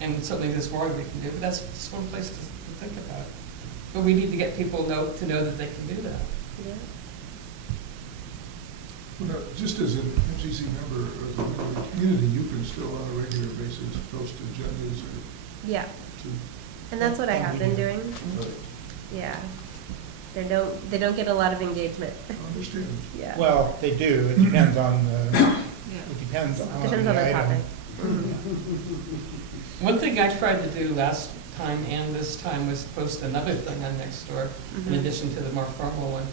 And certainly there's more we can do, but that's just one place to think about. But we need to get people to know that they can do that. Yeah. Well, just as an MCC member, as a member of the community, you can still on a regular basis post agendas or Yeah, to. and that's what I have been doing. Yeah. They don't get a lot of engagement. Understand. Yeah. Well, they do, it depends on the, it depends on Depends on the item. topic. One thing I tried to do last time and this time was post another thing on Nextdoor, in addition to the more formal one.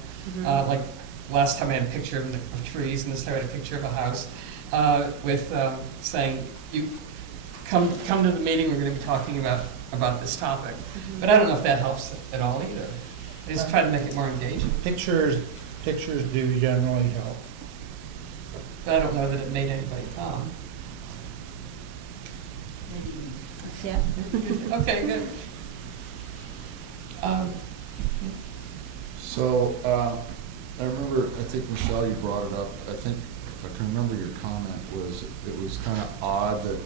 Like last time I had a picture of trees, and this time I had a picture of a house, with saying, you come to the meeting, we're gonna be talking about this topic. But I don't know if that helps at all either. I just try to make it more engaging, Pictures do generally help. but I don't know that it made anybody come. Yeah. Okay, good. So, I remember, I think, Michelle, you brought it up, I think, if I can remember your comment, was it was kind of odd that,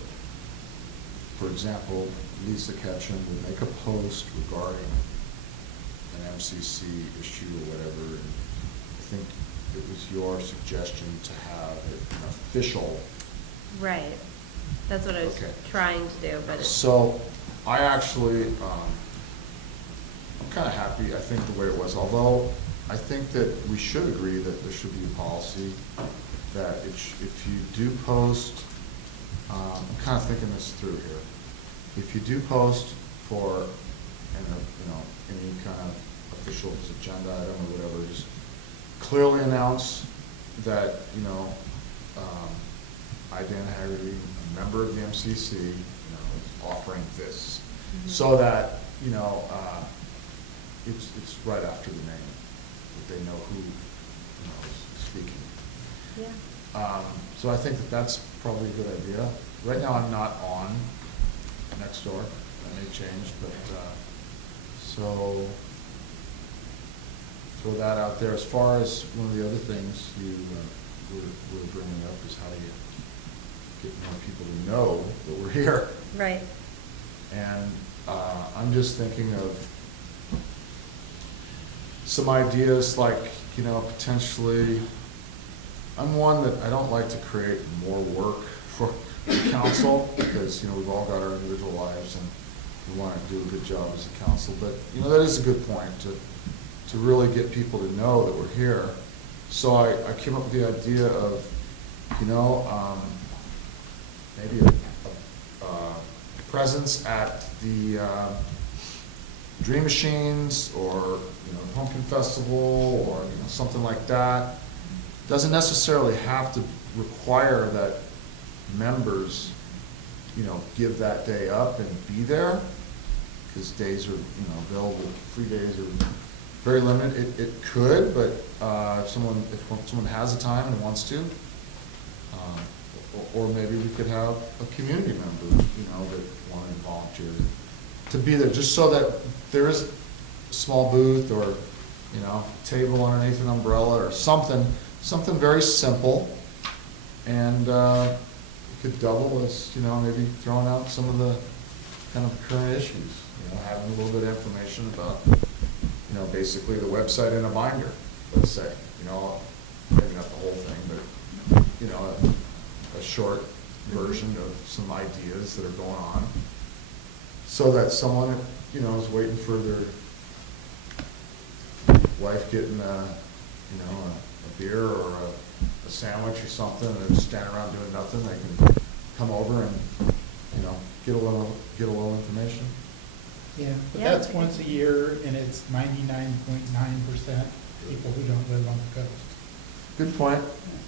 for example, Lisa Ketchum would make a post regarding an MCC issue or whatever, and I think it was your suggestion to have an official. Right. That's what I was Okay. trying to do, but it's, So, I actually, I'm kind of happy, I think, the way it was, although I think that we should agree that there should be a policy that if you do post, I'm kind of thinking this through here. If you do post for, any kind of official agenda item or whatever, just clearly announce that, I, Dan Haggerty, a member of the MCC, is offering this, so that, it's right after the name, that they know who, is speaking. yeah. So I think that that's probably a good idea. Right now, I'm not on Nextdoor, that may change, but, so, throw that out there. As far as one of the other things you were bringing up is how do you get more people to know that we're here? Right. And I'm just thinking of some ideas like, potentially, I'm one that I don't like to create more work for the council because, we've all got our individual lives and we want to do a good job as a council. But, that is a good point to really get people to know that we're here. So I came up with the idea of, maybe a presence at the Dream Machines or, Pumpkin Festival or, something like that. Doesn't necessarily have to require that members, give that day up and be there, because days are, available, free days are very limited. It could, but if someone has the time and wants to, or maybe we could have a community member, that wanted to volunteer to be there, just so that there is a small booth or, table underneath an umbrella or something very simple, and it could double as, maybe throwing out some of the kind of current issues, having a little bit of information about, basically the website in a binder, let's say, maybe not the whole thing, but, a short version of some ideas that are going on, so that someone, is waiting for their wife getting, a beer or a sandwich or something, and they're standing around doing nothing, they can come over and, get a little information. Yeah, but Yeah. that's once a year, and it's 99.9% people who don't live on the coast. Good point.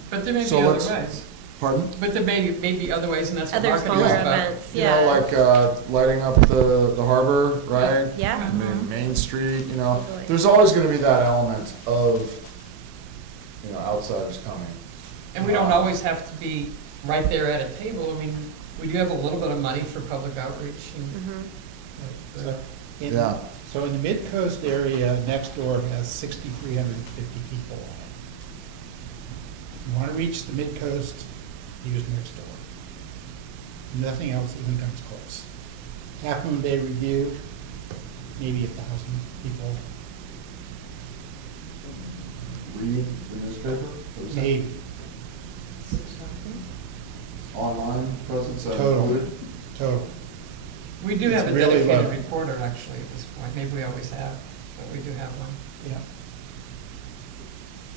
But there may be So other let's- ways. Pardon? But there may be other ways, and that's what Other marketing smaller is about. events, yeah. Like lighting up the harbor, right? Yeah. And then Main Street, Totally. there's always gonna be that element of, outsiders coming. And we don't always have to be right there at a table. I mean, we do have a little bit of money for public outreach and. Mhm. So in- Yeah. So in the Midcoast area, next door has 6,350 people on it. If you want to reach the Midcoast, use next door. Nothing else even comes close. Half Moon Bay Review, maybe 1,000 people, Read the newspaper? What is that? maybe, Online presence? total, total. We do have a It's really dedicated low. reporter actually at this point. Maybe we always have, but we do have one. Yeah.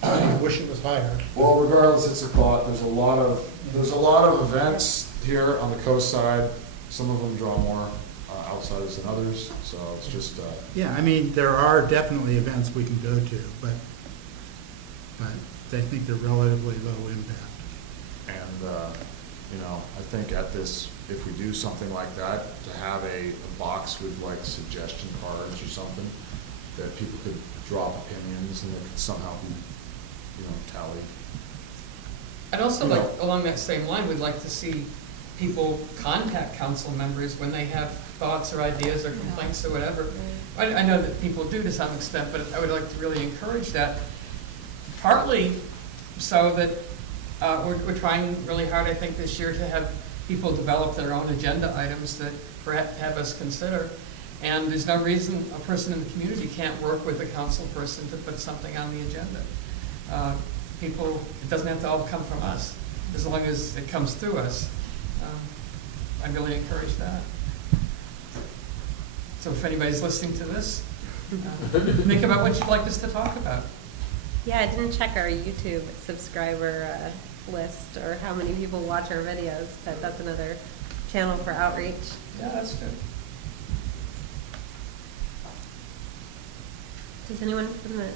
I wish it was higher. Well, regardless, it's a thought. There's a lot of events here on the coast side. Some of them draw more outsiders than others, so it's just, Yeah, I mean, there are definitely events we can go to, but I think they're relatively low impact. and, I think at this, if we do something like that, to have a box with like suggestion cards or something, that people could drop opinions and it could somehow be, tallied. I'd also You like, know. along that same line, we'd like to see people contact council members when they have thoughts or ideas or complaints or whatever. I know that people do to some extent, but I would like to really encourage that. Partly so that we're trying really hard, I think, this year to have people develop their own agenda items that perhaps have us consider. And there's no reason a person in the community can't work with a council person to put something on the agenda. People, it doesn't have to all come from us, as long as it comes through us. I really encourage that. So if anybody's listening to this, think about what you'd like us to talk about. Yeah, I didn't check our YouTube subscriber list or how many people watch our videos, but that's another channel for outreach. Yeah, that's good. Does anyone from the?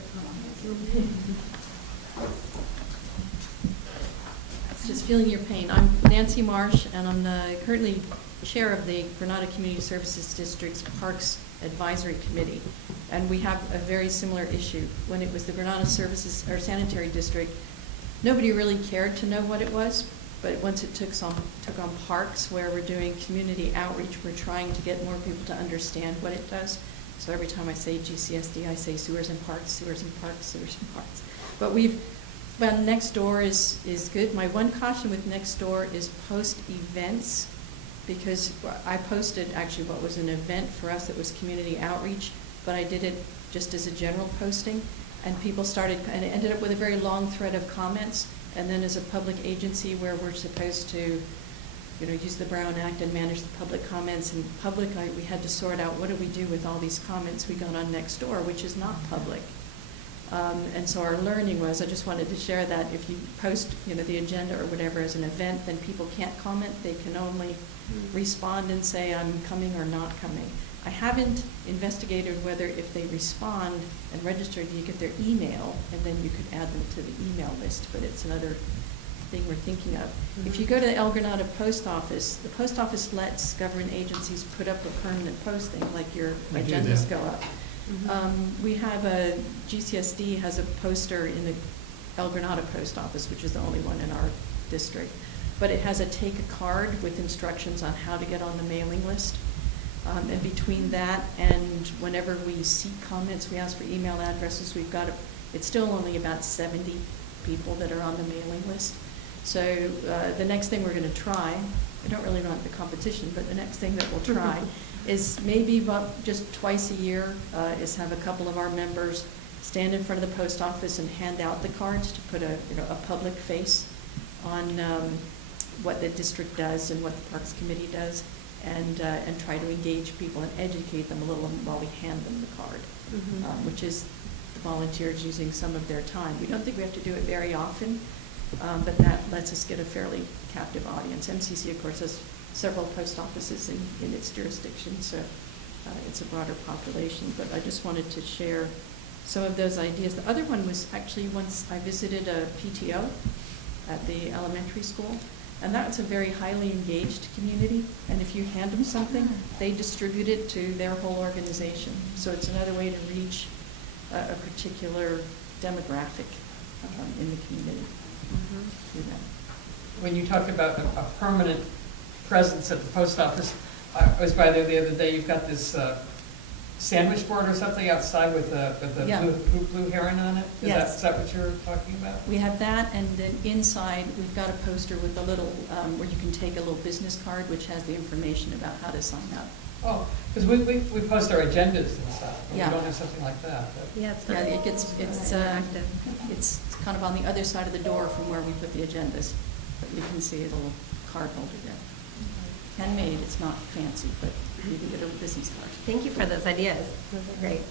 Just feeling your pain. I'm Nancy Marsh, and I'm currently chair of the Granada Community Services District's Parks Advisory Committee. And we have a very similar issue. When it was the Granada Services, or Sanitary District, nobody really cared to know what it was, but once it took on parks, where we're doing community outreach, we're trying to get more people to understand what it does. So every time I say GCSD, I say sewers and parks, sewers and parks, sewers and parks. But well, Nextdoor is good. My one caution with Nextdoor is post events, because I posted actually what was an event for us that was community outreach, but I did it just as a general posting, and people started, and it ended up with a very long thread of comments. And then as a public agency where we're supposed to, use the Brown Act and manage the public comments, and we had to sort out what do we do with all these comments we got on Nextdoor, which is not public. And so our learning was, I just wanted to share that if you post, the agenda or whatever as an event, then people can't comment. They can only respond and say, I'm coming or not coming. I haven't investigated whether if they respond and register, do you get their email, and then you could add them to the email list, but it's another thing we're thinking of. If you go to the El Granada Post Office, the post office lets government agencies put up a permanent posting, like your I do agendas that. go up. Mm-hmm. We have GCSD has a poster in the El Granada Post Office, which is the only one in our district. But it has a take a card with instructions on how to get on the mailing list. And between that and whenever we seek comments, we ask for email addresses. It's still only about 70 people that are on the mailing list. So the next thing we're going to try, I don't really want the competition, but the next thing that we'll try is maybe about just twice a year is have a couple of our members stand in front of the post office and hand out the cards to put a public face on what the district does and what the Parks Committee does, and try to engage people and educate them a little while we hand them the card, which is the volunteers using some of their time. We don't think we have to do it very often, but that lets us get a fairly captive audience. MCC, of course, has several post offices in its jurisdiction, so it's a broader population. But I just wanted to share some of those ideas. The other one was actually once I visited a PTO at the elementary school, and that's a very highly engaged community. And if you hand them something, they distribute it to their whole organization. So it's another way to reach a particular demographic in the community through that. when you talk about a permanent presence at the post office, I was by there the other day, you've got this sandwich board or something outside with a Yeah. blue heron on it? Yes. Is that what you're talking about? We have that, and then inside, we've got a poster with a little, where you can take a little business card, which has the information about how to sign up. Oh, because we post our agendas and stuff, but we Yeah. don't have something like that. but- Yeah, it's Yeah, not. it's kind of on the other side of the door from where we put the agendas, but you can see a little card holder there. Handmade, it's not fancy, but you can get a business card. Thank you for those ideas. Those are great.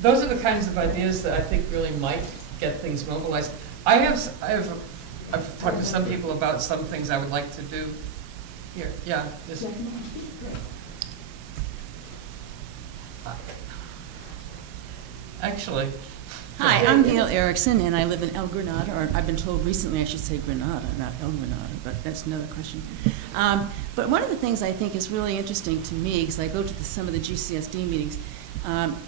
Those are the kinds of ideas that I think really might get things mobilized. I've talked to some people about some things I would like to do here. Yeah, this. Actually. Hi, I'm Gail Erickson, and I live in El Granada, or I've been told recently I should say Granada, not El Granada, but that's another question. But one of the things I think is really interesting to me, because I go to some of the GCSD meetings,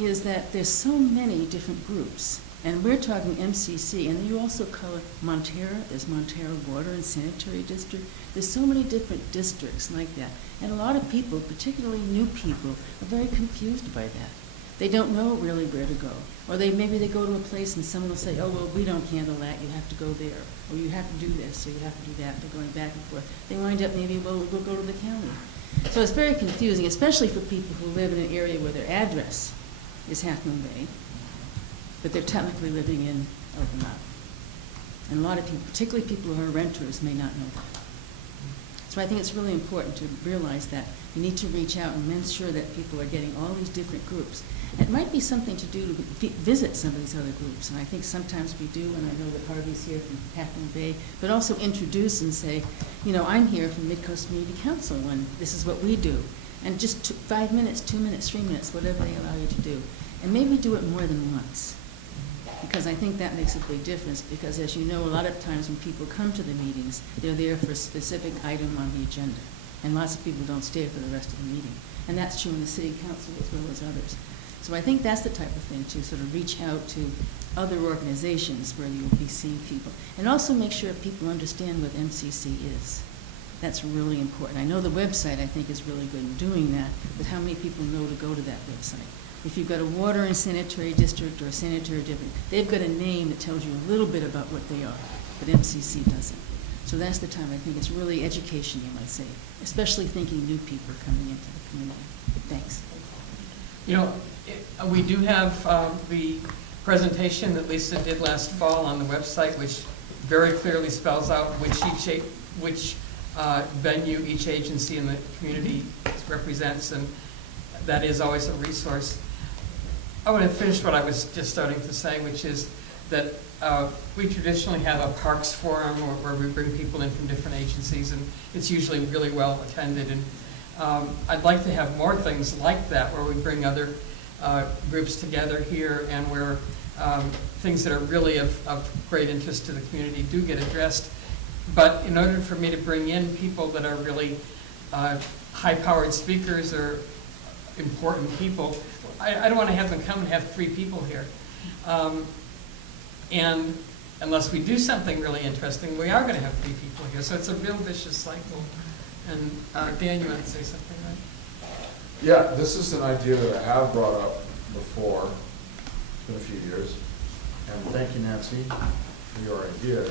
is that there's so many different groups. And we're talking MCC, and you also cover Montero, there's Montero Water and Sanitary District. There's so many different districts like that. And a lot of people, particularly new people, are very confused by that. They don't know really where to go. Or maybe they go to a place and someone will say, oh, well, we don't handle that, you have to go there. Or you have to do this, or you have to do that. They're going back and forth. They wind up maybe, well, we'll go to the county. So it's very confusing, especially for people who live in an area where their address is Half Moon Bay, but they're technically living in El Granada. And a lot of people, particularly people who are renters, may not know that. So I think it's really important to realize that you need to reach out and make sure that people are getting all these different groups. And it might be something to do to visit some of these other groups, and I think sometimes we do, and I know that Harvey's here from Half Moon Bay, but also introduce and say, you know, I'm here from Midcoast Community Council, and this is what we do. And just 5 minutes, 2 minutes, 3 minutes, whatever they allow you to do. And maybe do it more than once. Because I think that makes a big difference, because as you know, a lot of times when people come to the meetings, they're there for a specific item on the agenda. And lots of people don't stay for the rest of the meeting. And that's true in the city council as well as others. So I think that's the type of thing, to sort of reach out to other organizations where you'll be seeing people. And also make sure people understand what MCC is. That's really important. I know the website, I think, is really good in doing that, but how many people know to go to that website? If you've got a water and sanitary district or a sanitary district, they've got a name that tells you a little bit about what they are, but MCC doesn't. So that's the time I think it's really education, you might say, especially thinking new people coming into the community. Thanks. You know, we do have the presentation that Lisa did last fall on the website, which very clearly spells out which venue each agency in the community represents, and that is always a resource. I want to finish what I was just starting to say, which is that we traditionally have a parks forum where we bring people in from different agencies, and it's usually really well attended. And I'd like to have more things like that, where we bring other groups together here, and where things that are really of great interest to the community do get addressed. But in order for me to bring in people that are really high-powered speakers or important people, I don't want to have them come and have 3 people here. And unless we do something really interesting, we are going to have 3 people here. So it's a real vicious cycle. And Dan, you want to say something, right? Yeah, this is an idea that I have brought up before. It's been a few years. And thank you, Nancy, for your idea.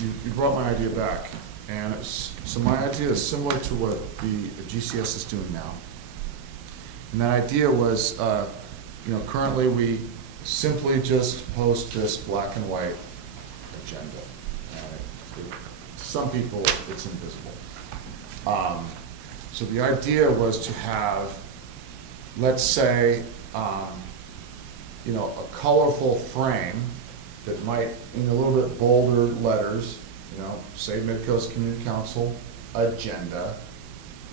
You brought my idea back. And so my idea is similar to what the GCS is doing now. And that idea was, currently we simply just post this black and white agenda. To some people, it's invisible. So the idea was to have, let's say, a colorful frame that might, in a little bit bolder letters, say Midcoast Community Council agenda,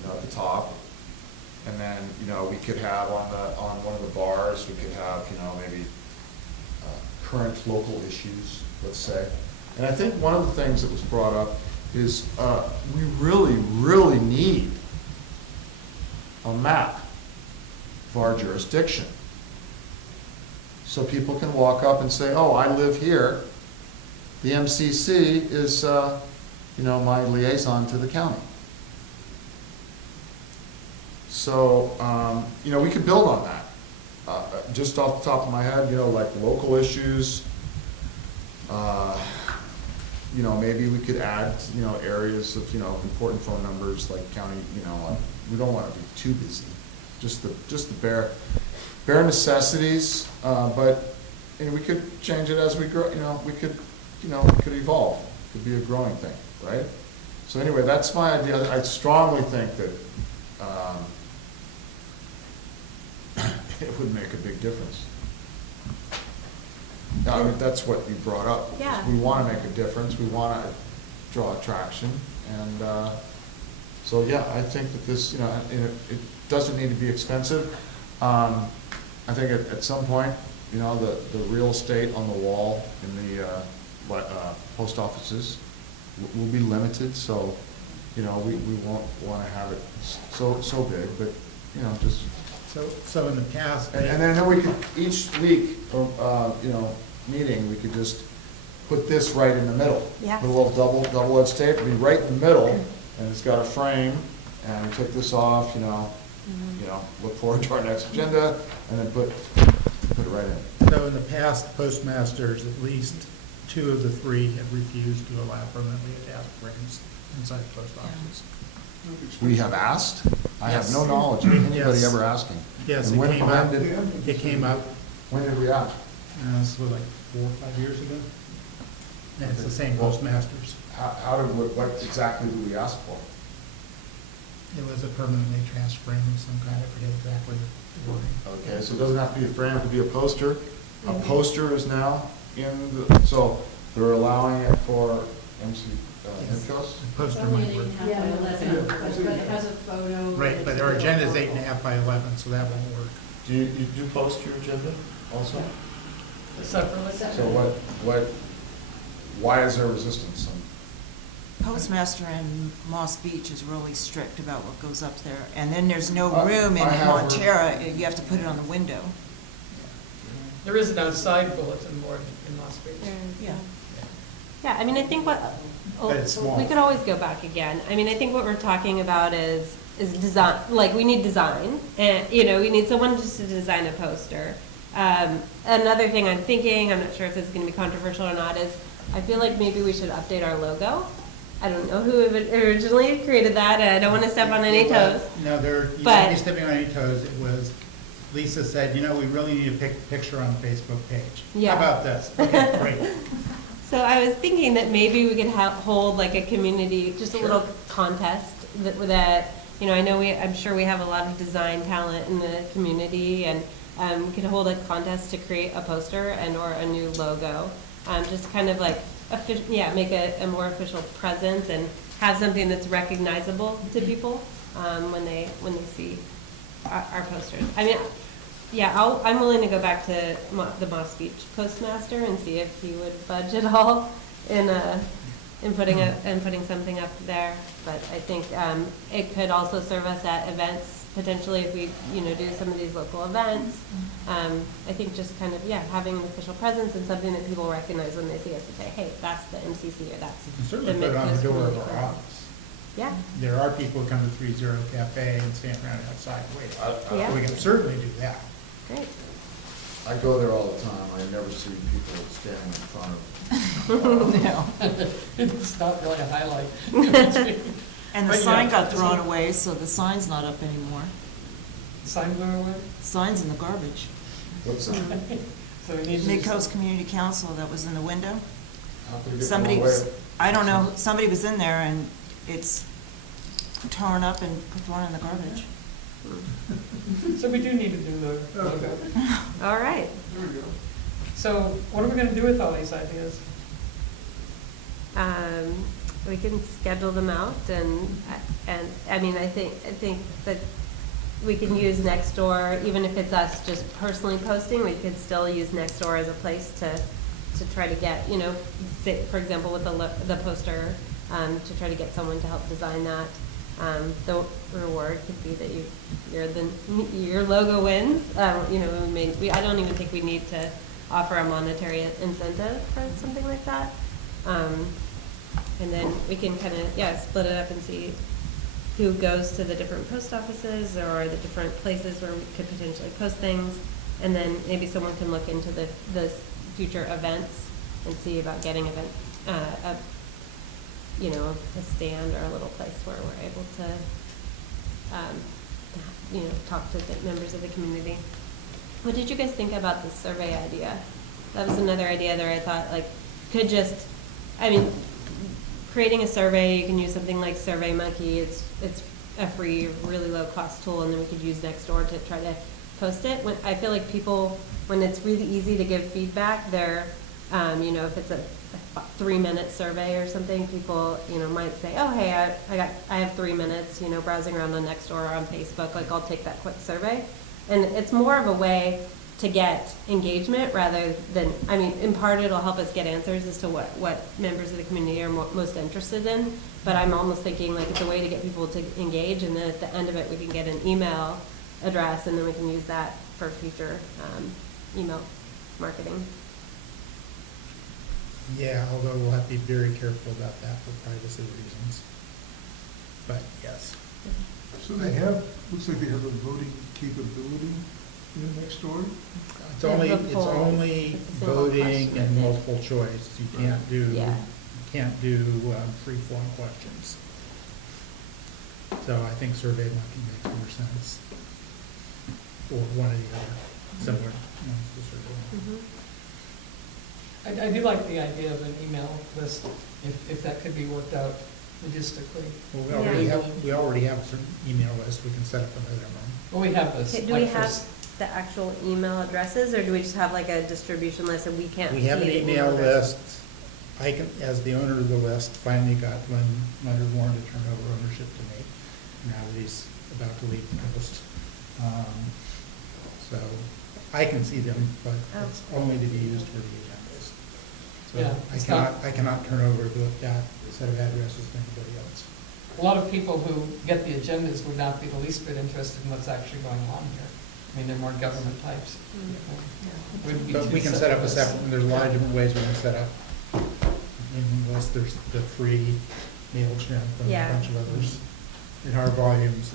at the top. And then, we could have on one of the bars, we could have, maybe current local issues, let's say. And I think one of the things that was brought up is we really, really need a map of our jurisdiction. So people can walk up and say, oh, I live here, the MCC is, my liaison to the county. So, we could build on that. Just off the top of my head, like local issues, maybe we could add, areas of, important phone numbers, like county, we don't want to be too busy. Just the bare necessities, but, we could change it as we grow, we could evolve. It could be a growing thing, right? So anyway, that's my idea. I strongly think that, it would make a big difference. I mean, that's what you brought up. Yeah. We want to make a difference, we want to draw attraction, and, so, yeah, I think that this, it doesn't need to be expensive. I think at some point, the real estate on the wall in the, post offices will be limited, so, we won't want to have it so big, but, just. So in the past. And then we could, each week, meeting, we could just put this right in the middle. Yeah. Put a little double-edged tape, it'd be right in the middle, and it's got a frame, and we took this off, look forward to our next agenda, and then put it right in. So in the past, postmasters, at least 2 of the 3 have refused to allow permanently attached frames inside the post offices. We have asked? I have Yes. no knowledge of anybody Yes. ever asking. Yes, And it when- came when up, did- it came up, When did we ask? this was like 4 or 5 years ago. And it's the same Well- postmasters. What exactly did we ask for? It was a permanently attached frame of some kind, I forget exactly the wording. Okay, so it doesn't have to be a frame, it could be a poster. A poster is now in the, so they're allowing it for Midcoast? The poster might work. by 11, but it has a photo. Right, but our agenda is 8.5 by 11, so that won't work. Do you post your agenda also? Separately? So why is there resistance? Postmaster in Moss Beach is really strict about what goes up there. And then there's no room in I have heard- Montera, you have to put it on the window. There is an outside bulletin board in Las Vegas. Yeah. Yeah, I mean, I think what, But it's small. we could always go back again. I mean, I think what we're talking about is design, like, we need design, and, we need someone just to design a poster. Another thing I'm thinking, I'm not sure if this is gonna be controversial or not, is I feel like maybe we should update our logo. I don't know who originally created that, and I don't wanna step on any toes. No, you But- can't be stepping on any toes. It was, Lisa said, we really need a picture on the Facebook page. Yeah. How about this? Okay, great. So I was thinking that maybe we could hold like a community, just a little contest that, I'm sure we have a lot of design talent in the community, and we could hold a contest to create a poster and/or a new logo. Just kind of like, make a more official presence and have something that's recognizable to people when they see our posters. I mean, yeah, I'm willing to go back to the Moss Beach postmaster and see if he would budge at all in putting something up there. But I think it could also serve us at events, potentially if we, do some of these local events. I think just kind of, having an official presence and something that people recognize when they see us and say, hey, that's the MCC, or that's You can the certainly put it on the Midcoast door of Community our Center. office. Yeah, There are people who come to 30 Cafe and stand around outside waiting. Yeah. So we can certainly do that. great. I go there all the time, I never see people standing in front of. No. It's not really a highlight. And the But sign yeah, got it's thrown not- away, so the sign's not up anymore. Sign blew away? Sign's in the garbage. What's that? So we need to. do Midcoast Community Council that was in the window. How could it get Somebody thrown away? was, I don't know, somebody was in there and it's torn up and thrown in the garbage. So we do need to do the logo. All right. There we go. So what are we gonna do with all these ideas? We can schedule them out, and I mean, I think that we can use Nextdoor, even if it's us just personally posting, we could still use Nextdoor as a place to try to get, say, for example, with the poster, to try to get someone to help design that. The reward could be that your logo wins. I don't even think we need to offer a monetary incentive for something like that. And then we can kind of, yeah, split it up and see who goes to the different post offices or the different places where we could potentially post things. And then maybe someone can look into the future events and see about getting a stand or a little place where we're able to, talk to the members of the community. What did you guys think about the survey idea? That was another idea that I thought, creating a survey, you can use something like SurveyMonkey. It's a free, really low-cost tool, and then we could use Nextdoor to try to post it. I feel like people, when it's really easy to give feedback, they're, if it's a 3-minute survey or something, people, might say, oh, hey, I have 3 minutes, browsing around on Nextdoor or on Facebook, I'll take that quick survey. And it's more of a way to get engagement rather than, in part it'll help us get answers as to what members of the community are most interested in, but I'm almost thinking it's a way to get people to engage, and then at the end of it we can get an email address, and then we can use that for future email marketing. Yeah, although we'll have to be very careful about that for privacy reasons. But yes. So looks like they have a voting capability in Nextdoor? It's only It's a single voting question, I and think. multiple choice. You can't do free-form questions. So I think SurveyMonkey makes more sense. Or one or the other, similar ones to SurveyMonkey. I do like the idea of an email list, if that could be worked out logistically. Well, Yeah. we already have a certain email list. We can set up another one. Well, we have this. Okay, do we have the actual email addresses, or do we just have a distribution list and we can't see We have an the email address? list. I can, as the owner of the list, finally got Leonard Warren to turn over ownership to me, now that he's about to leave the post. So I can see them, but it's only to be used for the agendas. So Yeah, it's not- I cannot turn over that set of addresses to anybody else. A lot of people who get the agendas would not be the least bit interested in what's actually going on here. They're more government types. Wouldn't be But too we can set up a separate. separate, there's a lot of different ways we can set up. Unless there's the free MailChimp and a Yeah. bunch of others. In our volumes,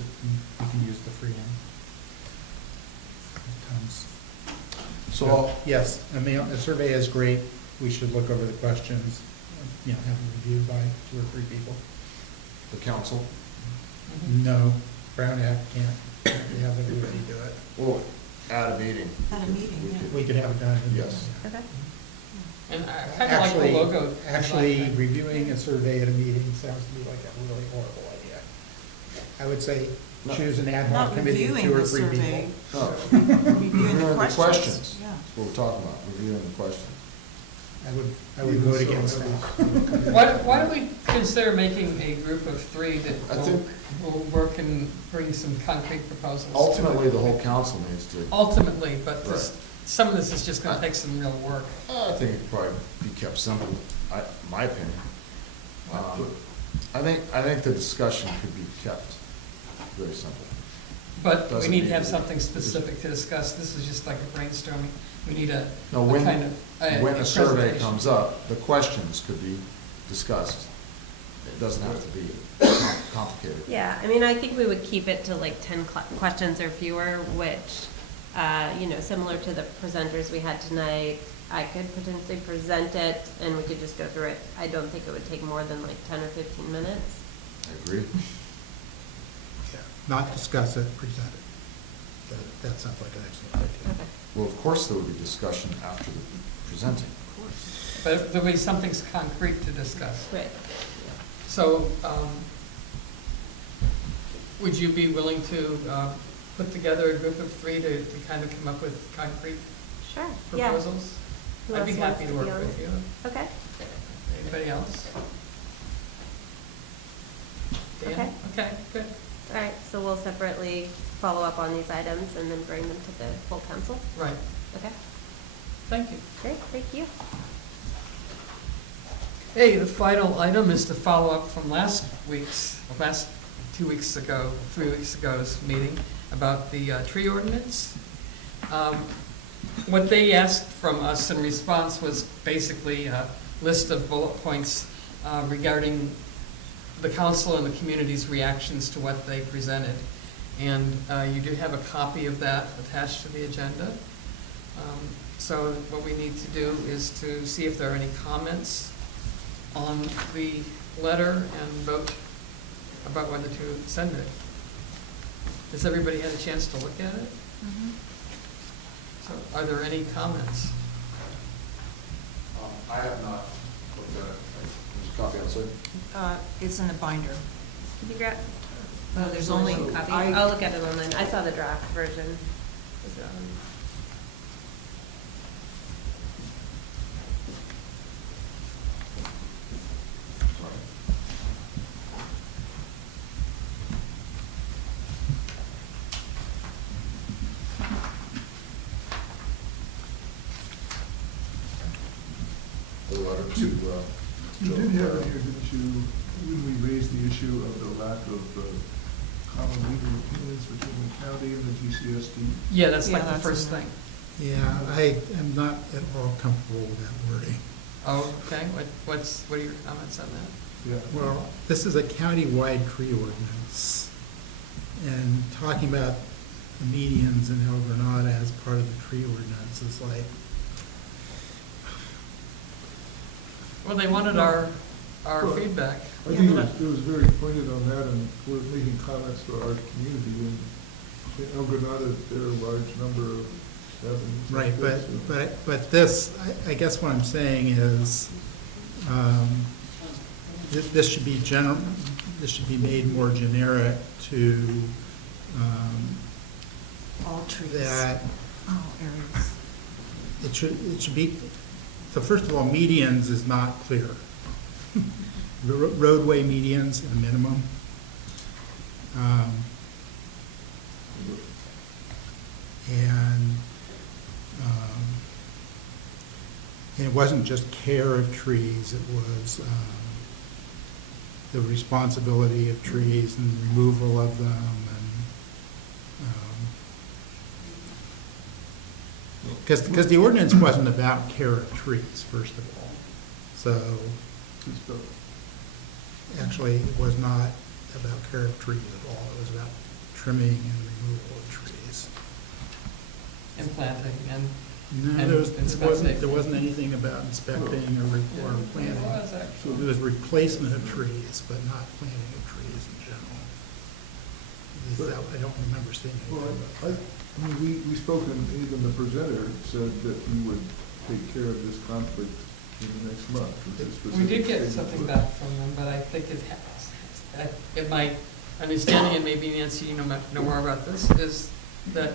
we can use the free one. Tons. So, yes, a survey is great. We should look over the questions, have them reviewed by 2 or 3 people. The council? Mhm. No, Brown Act can't have everybody do it. Well, at a meeting. At a meeting, we yeah. could- We could have it done. Yes. Okay. And I kind of like the logo. Actually, design. reviewing a survey at a meeting sounds to me like a really horrible idea. I would say No. choose an ad Not hoc committee of reviewing 2 or the 3 people. survey, No, reviewing the questions. questions. Yeah. That's what we're talking about, reviewing the questions. I would vote against that. Why don't we consider making a group of 3 that I think- will work and bring some concrete proposals? Ultimately, the whole council needs to, Ultimately, but Right. some of this is just gonna take some real work. I think it could probably be kept simple, my opinion. I think the discussion could be kept very simple. But we Doesn't need to need have to- something specific to discuss. This is just like a brainstorming. We need a No, kind of. when a survey presentation. comes up, the questions could be discussed. It doesn't have to be complicated. Yeah, I think we would keep it to 10 questions or fewer, which, similar to the presenters we had tonight, I could potentially present it and we could just go through it. I don't think it would take more than 10 or 15 minutes. I agree. Yeah, not discuss it, present it. That sounds like an excellent idea. Okay. Well, of course, there would be discussion after the presenting. But there'll be something concrete to discuss. Right. So, would you be willing to put together a group of 3 to kind of come up with concrete Sure, yeah. proposals? Who I'd be else happy wants to to be work on with it? you. Okay, Anybody else? Dan? Okay. Okay, good. all right, so we'll separately follow up on these items and then bring them to the full council. Right. Okay, Thank you. great, thank you. Hey, the final item is to follow up from last 2 weeks ago, 3 weeks ago's meeting about the tree ordinance. What they asked from us in response was basically list of bullet points regarding the council and the community's reactions to what they presented. And you do have a copy of that attached to the agenda. So what we need to do is to see if there are any comments on the letter and vote about whether to send it. Has everybody had a chance to look at it? So are there any comments? I have not looked at it. There's a copy outside. It's in the binder. Could you grab, There's only, copy? I, I'll look at it online. I saw the draft version. Is it on? The letter to, You did have it here, didn't you, when we raised the issue of the lack of common legal opinions between the county and the GCSD? Yeah, that's Yeah, like the that's first in there. thing. Yeah, I am not at all comfortable with that wording. Oh, okay, what are your comments on that? Yeah. Well, this is a county-wide tree ordinance, and talking about the medians in El Granada as part of the tree ordinance is like, Well, they wanted our Well, feedback. I think it was very pointed on that, and we're making comments for our community, and in El Granada, there are a large number of cabins. right, like this, so- but this, I guess what I'm saying is, this should be general, this should be made more generic to, all trees, that all areas. it should be, so first of all, medians is not clear. Roadway medians at a minimum. And it wasn't just care of trees, it was the responsibility of trees and removal of them, and because the ordinance wasn't about care of trees, first of all. So It's about- actually, it was not about care of trees at all. It was about trimming and removal of trees. And planting, and No, And inspecting. there wasn't anything about inspecting or planting. it was actually. It was replacement of trees, but not planting of trees in general. At least I don't remember seeing Well, anything. I mean, we spoke, and even the presenter said that he would take care of this conflict in the next month. with a We specific did get statement. something back from them, but I think in my understanding, and maybe Nancy, you know more about this, is that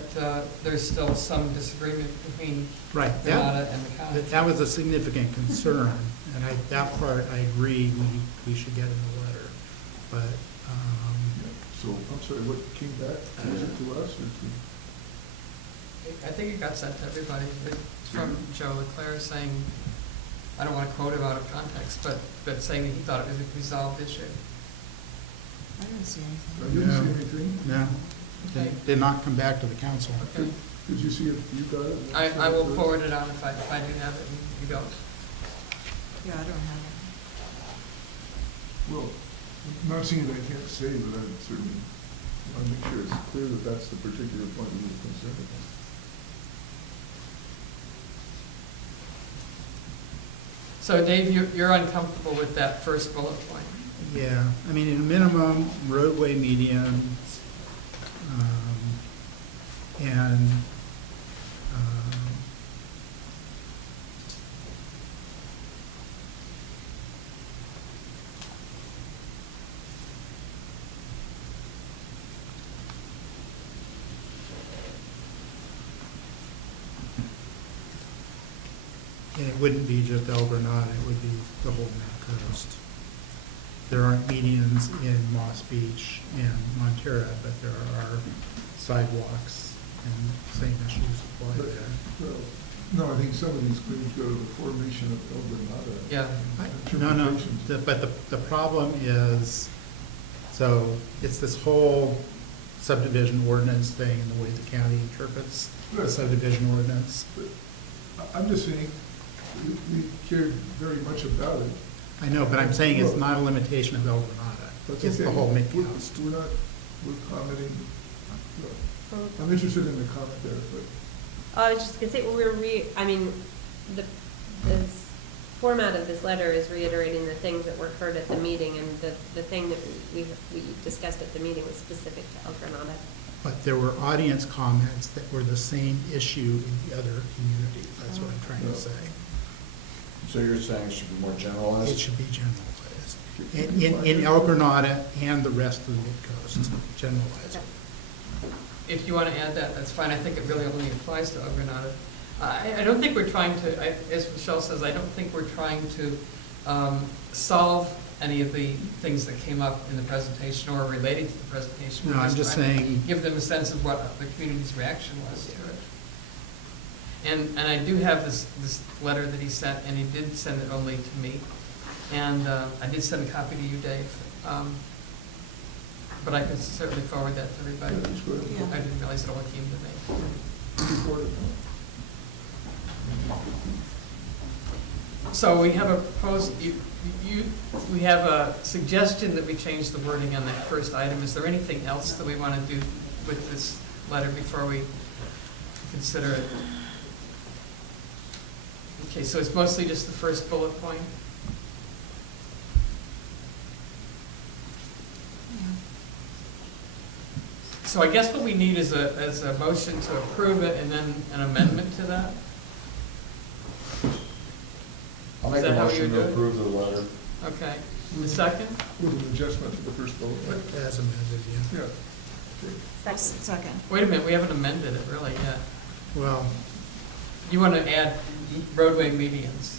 there's still some disagreement between Right, Granada and the county. that was a significant concern, and that part I agree we should get in the letter. But, Yeah. So, I'm sorry, what came back, was it to us or to? I think it got sent to everybody. It's from Joe Leclerc saying, I don't want to quote him out of context, but saying that he thought it was a resolved issue. I didn't see I anything. didn't No. see anything. no, Okay. did not come back to the council. Okay. Did you see it, you got it? I will forward it on if I do have it and you don't. Yeah, I don't have it. Well, not seeing it, I can't say, but I certainly want to make sure it's clear that that's the particular point we were concerned about. So Dave, you're uncomfortable with that first bullet point? Yeah, I mean, in a minimum, roadway medians, and, and it wouldn't be just El Granada, it would be the whole Midcoast. There aren't medians in Moss Beach and Montera, but there are sidewalks and same issues apply But, there. well, no, I think some of these claims go to the formation of El Granada. Yeah. No, Interpretations. but the problem is, so it's this whole subdivision ordinance thing and the way the county interprets the Right. subdivision ordinance. But I'm just saying, we cared very much about it. I know, but I'm saying it's not a limitation of El Granada. That's It's the okay. whole We're Midcoast. we're not, we're commenting, I'm interested in the comment there, but I was just gonna say, I mean, the format of this letter is reiterating the things that were heard at the meeting, and the thing that we discussed at the meeting was specific to El Granada. But there were audience comments that were the same issue in the other communities. That's what I'm trying to say. So you're saying it should be more It generalized? should be generalized. In El Granada and the rest of the Midcoast, generalized. If you want to add that, that's fine. I think it really only applies to El Granada. I don't think we're trying to, as Michelle says, I don't think we're trying to solve any of the things that came up in the presentation or relating to the presentation. No, We're I'm just trying to saying- give them a sense of what the community's reaction was to it. And I do have this letter that he sent, and he did send it only to me. And I did send a copy to you, Dave. But I can certainly forward that to everybody. that's good. Yeah. I didn't realize it only came to me. Report it. So we have we have a suggestion that we change the wording on that first item. Is there anything else that we want to do with this letter before we consider it? Okay, so it's mostly just the first bullet point? So I guess what we need is a motion to approve it and then an amendment to that? I'll Is make a that how motion you to do it? approve the letter. Okay. The second? With an adjustment to the first bullet point. As amended, yeah. Yeah. Okay. Second. Wait a minute, we haven't amended it really yet. Well, You want to add roadway medians?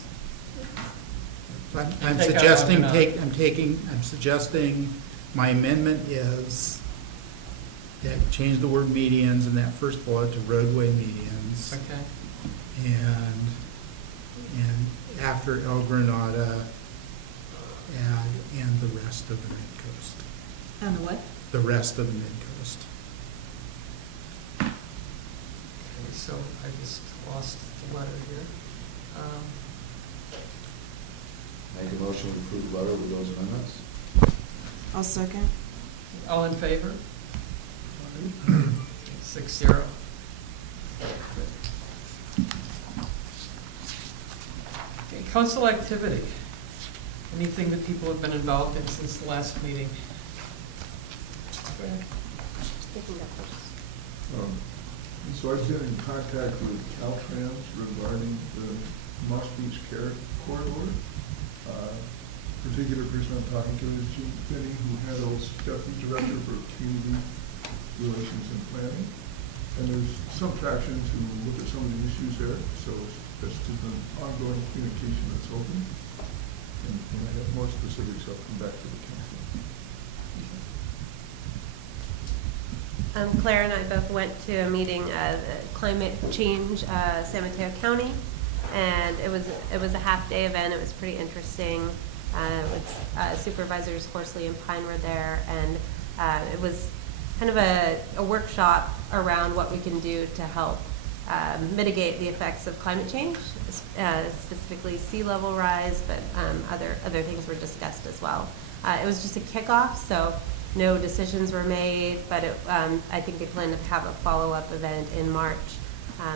I'm Take out suggesting, El I'm suggesting, my amendment is that change the word medians in that first bullet to roadway medians. Okay. And after El Granada, add, and the rest of the Midcoast. And the what? The rest of the Midcoast. Okay, so I just lost the letter here. Make a motion to approve the letter with those amendments. I'll second. All in favor? 6-0. Okay, council activity. Anything that people have been involved in since the last meeting? Go ahead. So I've been in contact with Caltrans regarding the Moss Beach Care Corridor. Particular person I'm talking to is Jean Finney, who handles Deputy Director for Community Relations and Planning. And there's some traction to look at some of the issues there, so that's just an ongoing communication that's open. And when I have more specifics, I'll come back to the council. Claire and I both went to a meeting of climate change, San Mateo County, and it was a half-day event. It was pretty interesting. With Supervisors Horsley and Pine were there, and it was kind of a workshop around what we can do to help mitigate the effects of climate change, specifically sea level rise, but other things were discussed as well. It was just a kickoff, so no decisions were made, but I think they plan to have a follow-up event in March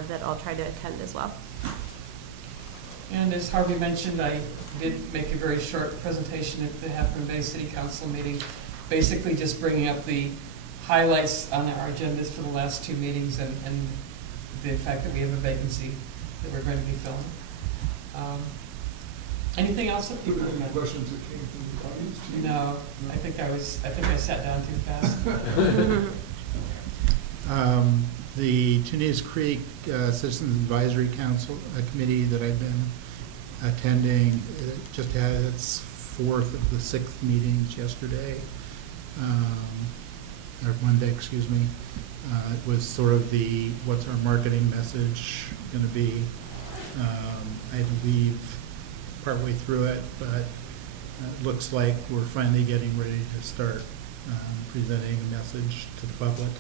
that I'll try to attend as well. And as Harvey mentioned, I did make a very short presentation at the Half Moon Bay City Council meeting, basically just bringing up the highlights on our agendas for the last two meetings and the fact that we have a vacancy that we're going to be filling. Anything else that people Any have? questions that came from the audience? to you? No, I think I sat down too fast. The Tunis Creek Citizens Advisory Council Committee that I've been attending just had its fourth of the sixth meetings yesterday, or Monday, excuse me. It was sort of what's our marketing message going to be. I believe partway through it, but it looks like we're finally getting ready to start presenting a message to the public.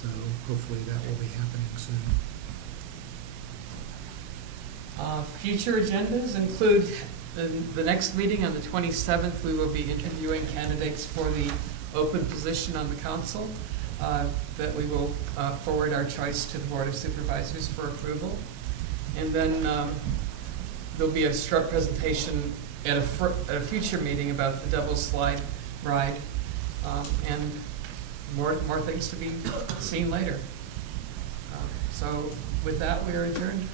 So hopefully that will be happening soon. Future agendas include the next meeting on the 27th. We will be interviewing candidates for the open position on the council, that we will forward our choice to the Board of Supervisors for approval. And then there'll be a short presentation at a future meeting about the double slide ride, and more things to be seen later. So with that, we are adjourned.